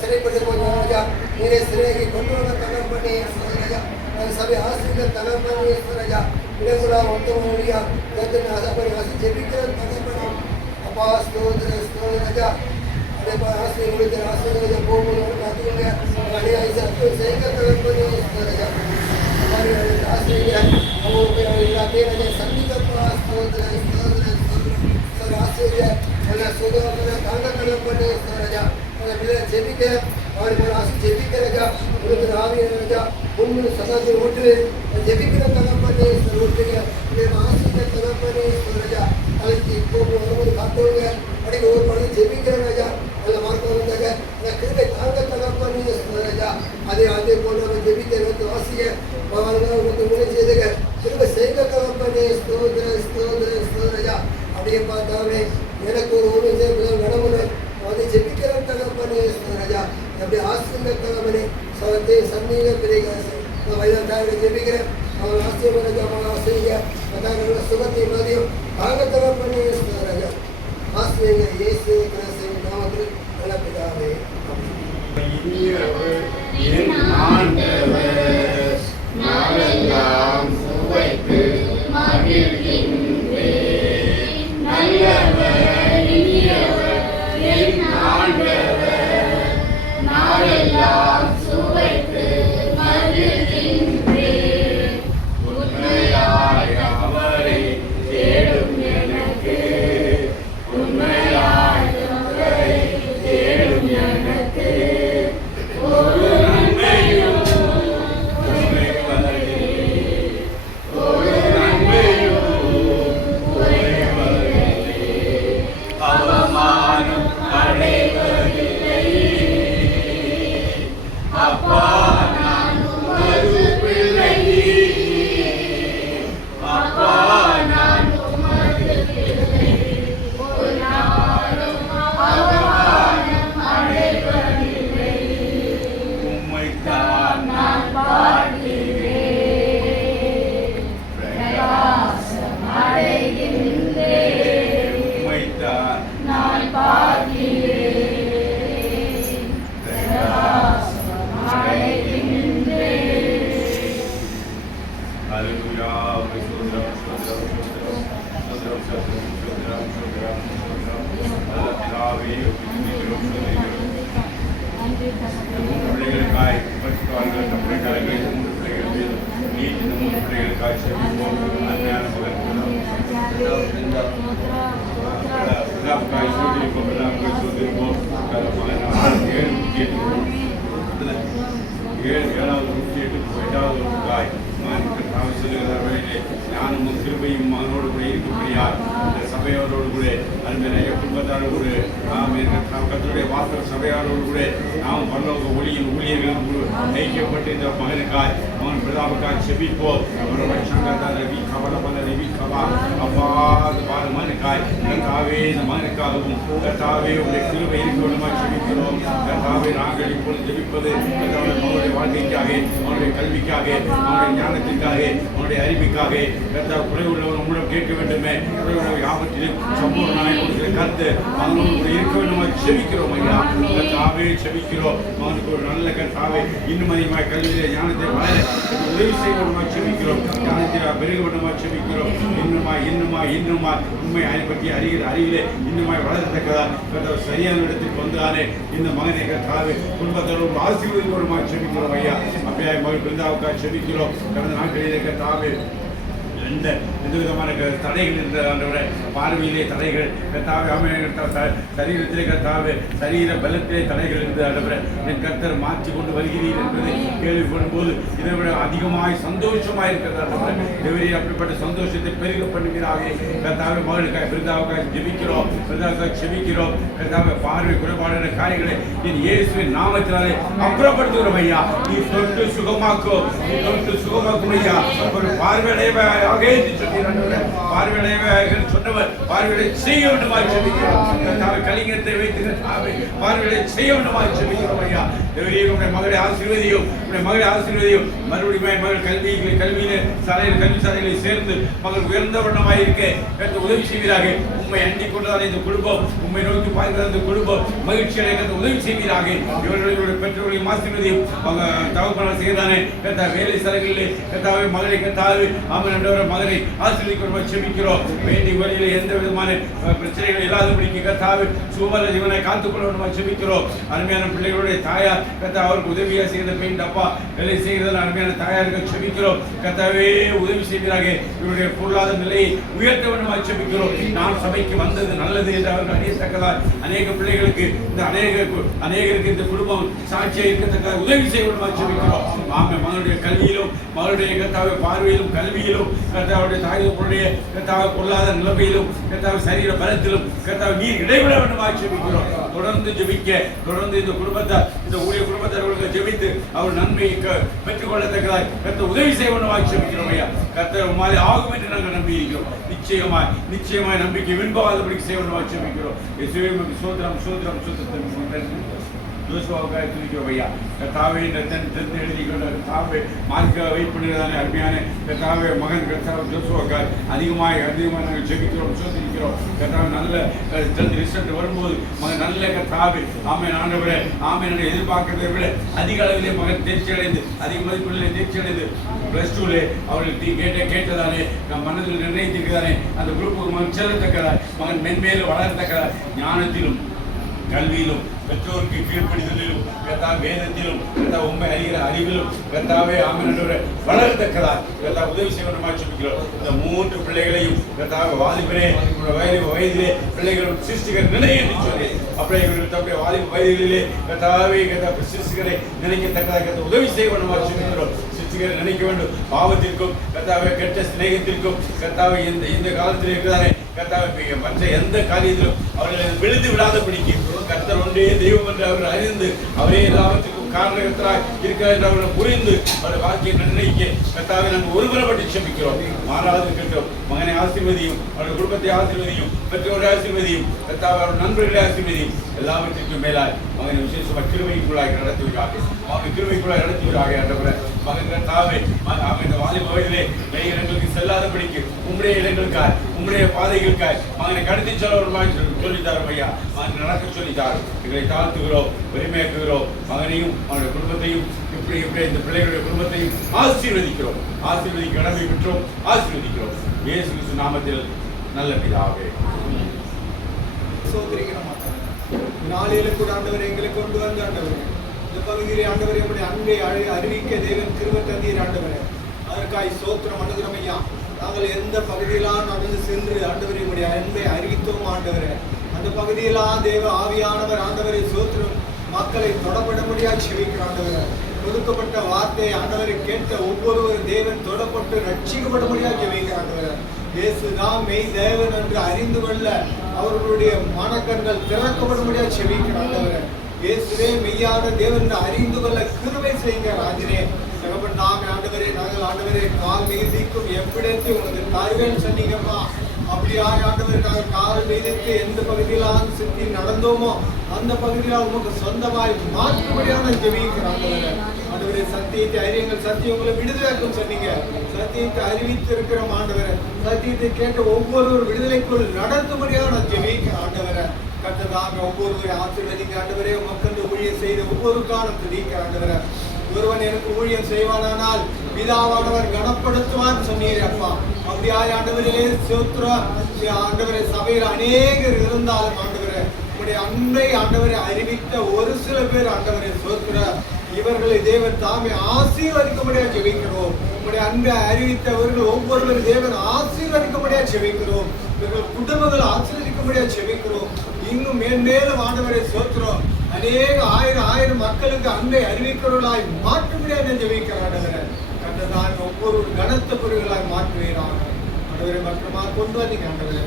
சிறைப்பட்டு போன ராஜா, நீரே சிறைக்கு கொண்டு வந்த தகப்பனே, ராஜா, சபை ஆசிரியர் தகப்பனே, ராஜா, இடகுலா ஒத்தமொழியா, தகப்பனே, ஜெபிக்கிற தகப்பனே, அப்பா ஸ்தோத்திரம் ராஜா, அதே ஆசிரியர் கொடுக்கிற ஆசிரியர்கள் போகும்போது பார்த்துக்கோங்க செய்க தகப்பனே ராஜா ஆசிரியர் அவங்க எல்லாத்தையும் சந்திக்கப்பா ஆசிரியர் சுதந்திர தாங்க தகப்பனே ராஜா ஜெபிக்க அவர்கள் ஜெபிக்க ராஜா கொடுக்கிற ஆவியர் ராஜா முன்னு சதாத்தில் ஓட்டு ஜெபிக்கிற தகப்பனே ஓட்டுங்க ஆசிரியர் தகப்பனே ராஜா அதுக்கு இப்போ வரும்போது பார்த்தவங்க அன்றைக்கு ஒரு படம் ஜெபிக்கிற ராஜா அதில் மார்க்க வந்தாங்க அந்த கிருபை தாங்க தகப்பனே ராஜா அதே போல நம்ம ஜெபிக்க வாசிய முறை செய்துங்க கிருபை செய்த தகப்பனே ஸ்தோத்திர ராஜா அப்படியே பார்த்தாவே எனக்கு ஒரு நடமுறை அதை ஜெபிக்கிற தகப்பனே ராஜா அப்படி ஆசிரியர் தகப்பனே சவத்தை சந்தீக பிரிகாசம் வைத்தாங்க ஜெபிக்கிறேன் அவன் ஆசிரியர் ராஜா ஆசிரியர் அதான் சுகத்தை மதியம் தாங்க தகப்பனே ராஜா ஆசிரியர் இயேசு கிறிஸ்துவின் நாமத்தில் நல்ல பிதாவே நாளெல்லாம் சுவைத்து மகிழ்கின்றேன் நல்லவர் இனியவர் என் ஆண்டவர் நாளெல்லாம் சுவைத்து மகிழ்கின்றேன் உண்மையாய் அவரை தேடும் எனக்கு உண்மையாய் அவரை தேடும் எனக்கு ஒரு நன்மையும் அவமானம் அடைவதில்லை அப்பா நான் உமது பிள்ளை அப்பா நான் உமது பிள்ளை ஒரு நாளும் அவமானம் அடைவதில்லை உம்மைத்தான் நான் பார்க்கிறேன் பிரகாசம் அடைகின்றேன் உம்மைத்தான் நான் பார்க்கிறேன் பிரகாசம் அடைகின்றேன் Hallelujah. பிள்ளைகளுக்காய் பிள்ளைகளுக்காய் செவிப்போம் அருமையான மகன் சோதிப்போம் ஏழாவது 108 ஒரு காய் சொல்லுகிறார்களே ஞானமும் கிருபையும் மகனோடு கூட இருக்கும்படியார் இந்த சபையோரோடு கூட அருமையான குடும்பத்தாரோடு கூட நாம் கர்த்தருடைய வாசல் சபையாரோடு கூட நாம் பரலோக ஒளியின் ஊழியர்களும் ஐக்கியப்பட்டு இந்த மகனுக்காய் மகன் பிரதாபக்காய் செபிப்போம் அவருடைய சங்கத்தால் ரவி கவலபல ரவி கவா அப்பா மகனுக்காய் கர்த்தாவே இந்த மகனுக்காகவும் கர்த்தாவே உடைய கிருபை இருக்கணுமா செபிக்கிறோம் கர்த்தாவே நாங்கள் இப்பொழுது ஜெபிப்பது அவனுடைய வாழ்க்கைக்காக அவனுடைய கல்விக்காக அவனுடைய ஞானத்திற்காக அவனுடைய அறிவுக்காக கர்த்தா குறைவுள்ளவர் உங்களிடம் கேட்க வேண்டுமே குறைவுள்ள ஆபத்திலும் சம்பூர்ணமாய் கொடுக்கிற கருத்து அவனோடு கூட இருக்க வேண்டுமா செபிக்கிறோம் ஐயா கர்த்தாவே செபிக்கிறோம் அவனுக்கு ஒரு நல்ல கர்த்தாவே இன்னும் அதிகமாக கல்வியிலே ஞானத்தை வளர உதவி செய்ய வேண்டுமா செபிக்கிறோம் ஞானத்தில் பெருக வேண்டுமா செபிக்கிறோம் இன்னுமா உண்மை பற்றி அறிவிலே இன்னுமாய் வளரத்தக்கதா கர்த்தா சரியான இடத்துக்கு வந்தானே இந்த மகனை கர்த்தாவே குடும்பத்தோடு ஆசீர்வதி வேண்டுமா செபிக்கிறோம் ஐயா அப்படியே மகள் பிருந்தாவுக்காக செபிக்கிறோம் கடந்த நாட்களிலே கர்த்தாவே எந்த விதமான தடைகள் இருந்த பார்வையிலே தடைகள் சரீரத்திலே கர்த்தாவே சரீர பலத்திலே தடைகள் இருந்த ஆண்டவரே என் கர்த்தர் மாற்றி கொண்டு வருகிறீர் என்பதை கேள்விப்படும் போது இதை விட அதிகமாய் சந்தோஷமாய் இருக்கிறது ஆண்டவரே தேவரே அப்படிப்பட்ட சந்தோஷத்தை பெருக பண்ணுகிறாக கர்த்தாவே மகளுக்காக பிருந்தாவுக்காக ஜெபிக்கிறோம் பிருந்தாவுக்காக செபிக்கிறோம் கர்த்தாவே பார்வை குறைபாடான காரியங்களை என் இயேசுவின் நாமத்தினாலே அப்புறப்படுத்துகிறோம் ஐயா நீ தொட்டு சுகமாக்கும் ஐயா ஒரு பார்வையடைவாக சொன்னவர் பார்வையை செய்ய வேண்டுமா செபிக்கிறோம் கலிங்கத்தை வைத்து பார்வையை செய்ய வேண்டுமா செபிக்கிறோம் ஐயா உடைய மகளை ஆசீர்வதியும் மறுபடியும் மகள் கல்வியில கல்வி சாலைகளில் சேர்ந்து மகள் உயர்ந்த வண்ணமாக இருக்க உதவி செய்வீராக உண்மை அண்டிக் கொண்டதான இந்த குடும்பம் உண்மை நோக்கி பார்க்கிற இந்த குடும்பம் மகிழ்ச்சி அடைகிறது உதவி செய்வீராக இவர்களுடைய பெற்றோர்களையும் ஆசீர்வதியும் தகவல் செய்தானே வேலை ஸ்தலங்களிலே கத்தாவை மகளை கத்தாவை மகனை ஆசீர்வதிக்கிறோம் செபிக்கிறோம். வேண்டிய வழியில் எந்த விதமான பிரச்சனைகள் இல்லாதபடிக்கு கர்த்தாவே சுமர ஜீவனை காத்துக்கொள்ள செபிக்கிறோம். அருமையான பிள்ளைகளுடைய தாயார் கர்த்தா அவருக்கு உதவியா செய்த பெயின் டப்பா வேலை செய்கிறதால் அருமையான தாயாருக்கு செபிக்கிறோம். கர்த்தாவே உதவி செய்கிறாங்க. இவருடைய பொருளாதார நிலையை உயர்த்த வேண்டுமா செபிக்கிறோம். நான் சபைக்கு வந்தது நல்லது என்று அவர்கள் அறியத்தக்கதால் அநேக பிள்ளைகளுக்கு இந்த அநேகருக்கு இந்த குடும்பம் சாட்சியாக இருக்கத்தக்க உதவி செய்ய வேண்டுமா செபிக்கிறோம். ஆமாம், மகளுடைய கல்வியிலும் மகளுடைய கர்த்தாவை பார்வையிலும் கல்வியிலும் கர்த்தாவுடைய தாயுடைய கர்த்தாவை பொருளாதார நிலைமையிலும் கர்த்தாவை சரீர பலத்திலும் கர்த்தாவை நீர் இடைவிட வேண்டுமா செபிக்கிறோம். தொடர்ந்து ஜெபிக்க, தொடர்ந்து இந்த குடும்பத்தார் இந்த ஊழிய குடும்பத்தார்களுக்கு ஜெபித்து அவர் நன்மையை பெற்றுக் கொள்ளத்தக்கதாய் கர்த்தர் உதவி செய்ய வேண்டுமா செபிக்கிறோம். ஐயா கர்த்தர் மாதிரி ஆகும் என்று நாங்கள் நம்பி இருக்கிறோம். நிச்சயமாய் நம்பிக்கை விண்பவாதபடி செய்ய வேண்டுமா செபிக்கிறோம். சோதரம் சோதரம் சோதரம் ஜோசுவாவுக்காக துதிக்கிறோம். ஐயா கர்த்தாவே தெரிந்து எழுதிக்கொண்ட கர்த்தாவே மார்க்க வெயிட் பண்ணுறதானே அருமையான கர்த்தாவே மகன் கர்த்தாவை ஜோசுவாக்காக அதிகமாக நாங்கள் ஜெபிக்கிறோம், சோதரிக்கிறோம். கர்த்தாவே நல்ல ரிசல்ட் வரும்போது மகன் நல்ல கர்த்தாவே ஆமென் ஆண்டவரே ஆமென் எதிர்பார்க்கிறதை விட அதிக அளவிலே மகன் தேர்ச்சி அடைந்து அதிக மதிப்புகளிலே தேர்ச்சி அடைந்து +2 அவர்கள் கேட்டதானே மனதில் நிர்ணயித்திருக்கிறானே அந்த குரூப்புக்கு மகன் செல்லத்தக்கதாய் மகன் மென்மேலும் வளரத்தக்கதாய் ஞானத்திலும் கல்வியிலும் பெற்றோருக்கு கீழ்ப்படிதலிலும் கர்த்தா வேதத்திலும் கர்த்தா உண்மை அறிகிற அறிவிலும் கர்த்தாவே ஆமென் வளரத்தக்கதாய் கர்த்தா உதவி செய்ய வேண்டுமா ஜெபிக்கிறோம். இந்த 3 பிள்ளைகளையும் கர்த்தாவே வாலிபரே வயதிலே பிள்ளைகளும் சிருஷ்டிகர் நினைவு என்று சொல்லி அப்படியே இவர்கள் தம்முடைய வாலிப வயதிலே கர்த்தாவே கர்த்தா சிருஷ்டிகரை நினைக்கத்தக்கதாக கர்த்தா உதவி செய்ய வேண்டுமா ஜெபிக்கிறோம். சிருஷ்டிகரை நினைக்க வேண்டும். பாவத்திற்கும் கர்த்தாவே கெட்ட சிநேகத்திற்கும் கர்த்தாவே இந்த காலத்தில் இருக்கிறாரே கர்த்தாவே மற்ற எந்த காரியத்திலும் அவர்களை விழுந்து விடாதபடிக்கு கர்த்தர் ஒன்றே தெய்வம் என்று அவர் அறிந்து அவரே எல்லாவற்றுக்கும் காரணகர்த்தராய் இருக்கிறார் என்று அவர்களை புரிந்து அவருடைய வாழ்க்கையை நிர்ணயிக்க கர்த்தாவை நாங்கள் ஒருமுறைப்பட்டு செபிக்கிறோம். மாறாது இருக்கின்றோம். மகனை ஆசீர்வதியும், அவருடைய குடும்பத்தை ஆசீர்வதியும், பெற்றோரை ஆசீர்வதியும், கர்த்தாவை அவருடைய நண்பர்களை ஆசீர்வதியும். எல்லாவற்றிற்கும் மேலாய் மகனை விசேஷமாக கிருபைக்குள்ளாக நடத்துவீராக. அவனை கிருபைக்குள்ளாக நடத்துவீராக. மகன் கர்த்தாவே இந்த வாலிப வயதிலே இடங்களுக்கு செல்லாதபடிக்கு உம்முடைய இடங்களுக்காய் உம்முடைய பாதைகளுக்காய் மகனை கடத்தி செல்ல சொல்லித்தாரும். ஐயா மகன் நடக்க சொல்லித்தார். எங்களை தாழ்த்துகிறோம், பெருமையாக்குகிறோம். மகனையும் அவனுடைய குடும்பத்தையும் இப்படி இந்த பிள்ளைகளுடைய குடும்பத்தையும் ஆசீர்வதிக்கிறோம். ஆசீர்வதிக்க கடமை பெற்றோம், ஆசீர்வதிக்கிறோம். இயேசு கிறிஸ்து நாமத்தில் நல்ல பிதாவே. நாளில கூட ஆண்டவரை எங்களை கொண்டு வந்து ஆண்டவரே இந்த பகுதியிலே ஆண்டவரே நம்முடைய அன்பை அறிவிக்க தேவன் கிருபை தந்தீர் ஆண்டவரே. அதற்காய் ஸ்தோத்திரம் அனுகிறம் ஐயா. நாங்கள் எந்த பகுதியெல்லாம் நடந்து சென்று ஆண்டவரே நம்முடைய அன்பை அறிவித்தோம் ஆண்டவரே. அந்த பகுதியெல்லாம் தேவ ஆவியானவர் ஆண்டவரை ஸ்தோத்திரம் மக்களை தொடப்பட முடியாது செவிக்கிற ஆண்டவரே. கொடுக்கப்பட்ட வார்த்தை ஆண்டவரை கேட்ட ஒவ்வொருவரும் தேவன் தொடப்பட்டு ரட்சிக்கப்பட முடியாது செவிக்கிற ஆண்டவரே. இயேசுதான் மெய் தேவன் என்று அறிந்து கொள்ள அவர்களுடைய மனக்கண்கள் திறக்கப்பட முடியாது செவிக்கிற ஆண்டவரே. இயேசுவே மெய்யான தேவன் அறிந்து கொள்ள கிருபை செய்யுங்க ராஜனே. நாங்கள் ஆண்டவரே ஆண்டவரே கால் மீதிக்கும் எவ்விடத்தை உங்களுக்கு தருவேன்னு சொன்னீங்கம்மா. அப்படியாக ஆண்டவரே நாங்கள் கால் மீதிக்கு எந்த பகுதியிலாம் சுற்றி நடந்தோமோ அந்த பகுதியில் உங்களுக்கு சொந்தமாய் மாற்றுபடியான ஜெபிக்கிறாங்க. ஆண்டவரே சத்தியத்தை அறியுங்கள், சத்தியம் உங்களை விடுதலைக்கும் சொன்னீங்க. சத்தியத்தை அறிவித்து இருக்கிற ஆண்டவரே, சத்தியத்தை கேட்ட ஒவ்வொரு விடுதலைக்குள் நடத்தும்படியாக ஜெபிக்கிற ஆண்டவரே. கர்த்தராக ஒவ்வொருவரை ஆசீர்வதிங்க ஆண்டவரே. மக்கள் ஊழியம் செய்த ஒவ்வொரு காலம் துதிக்கிற ஆண்டவரே. ஒருவன் எனக்கு ஊழியம் செய்வானால் பிதாவானவர் கனப்படுத்துவான்னு சொன்னீர் அப்பா. அப்படியாய் ஆண்டவரே ஸ்தோத்திரம். ஆண்டவரே சபையில் அநேகர் இருந்தாலும் ஆண்டவரே உங்களுடைய அன்பை ஆண்டவரை அறிவித்த ஒரு சில பேர் ஆண்டவரை ஸ்தோத்திரம். இவர்களை தேவன் தாமே ஆசீர்வதிக்கும்படியாக ஜெபிக்கிறோம். உங்களுடைய அன்பை அறிவித்தவர்கள் ஒவ்வொருவரும் தேவன் ஆசீர்வதிக்கும்படியாக ஜெபிக்கிறோம். இவர்கள் குடும்பங்கள் ஆசீர்வதிக்கும்படியாக ஜெபிக்கிறோம். இன்னும் மேன்மேலும் ஆண்டவரை ஸ்தோத்திரம். அநேக ஆயிரம் மக்களுக்கு அன்பை அறிவிக்கிறவர்களாய் மாற்றும்படியாக ஜெபிக்கிறார். கண்டதான் ஒவ்வொரு கனத்த பொருள்களாய் மாற்றுகிறார். ஆண்டவரை பத்திரமாக கொண்டு வந்தீங்க ஆண்டவரை.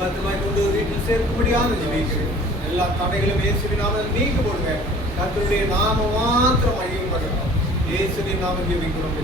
பத்திரமாய் கொண்டு வீட்டில் சேர்க்கும்படியாக ஜெபிக்கிறேன். எல்லா தடைகளும் இயேசுவின் நாமத்தில் நீங்க போடுங்க. கர்த்தருடைய நாமம் மாத்திரம் மகிமைப்படணும். இயேசுவின் நாமம் ஜெபிக்கிறோம்.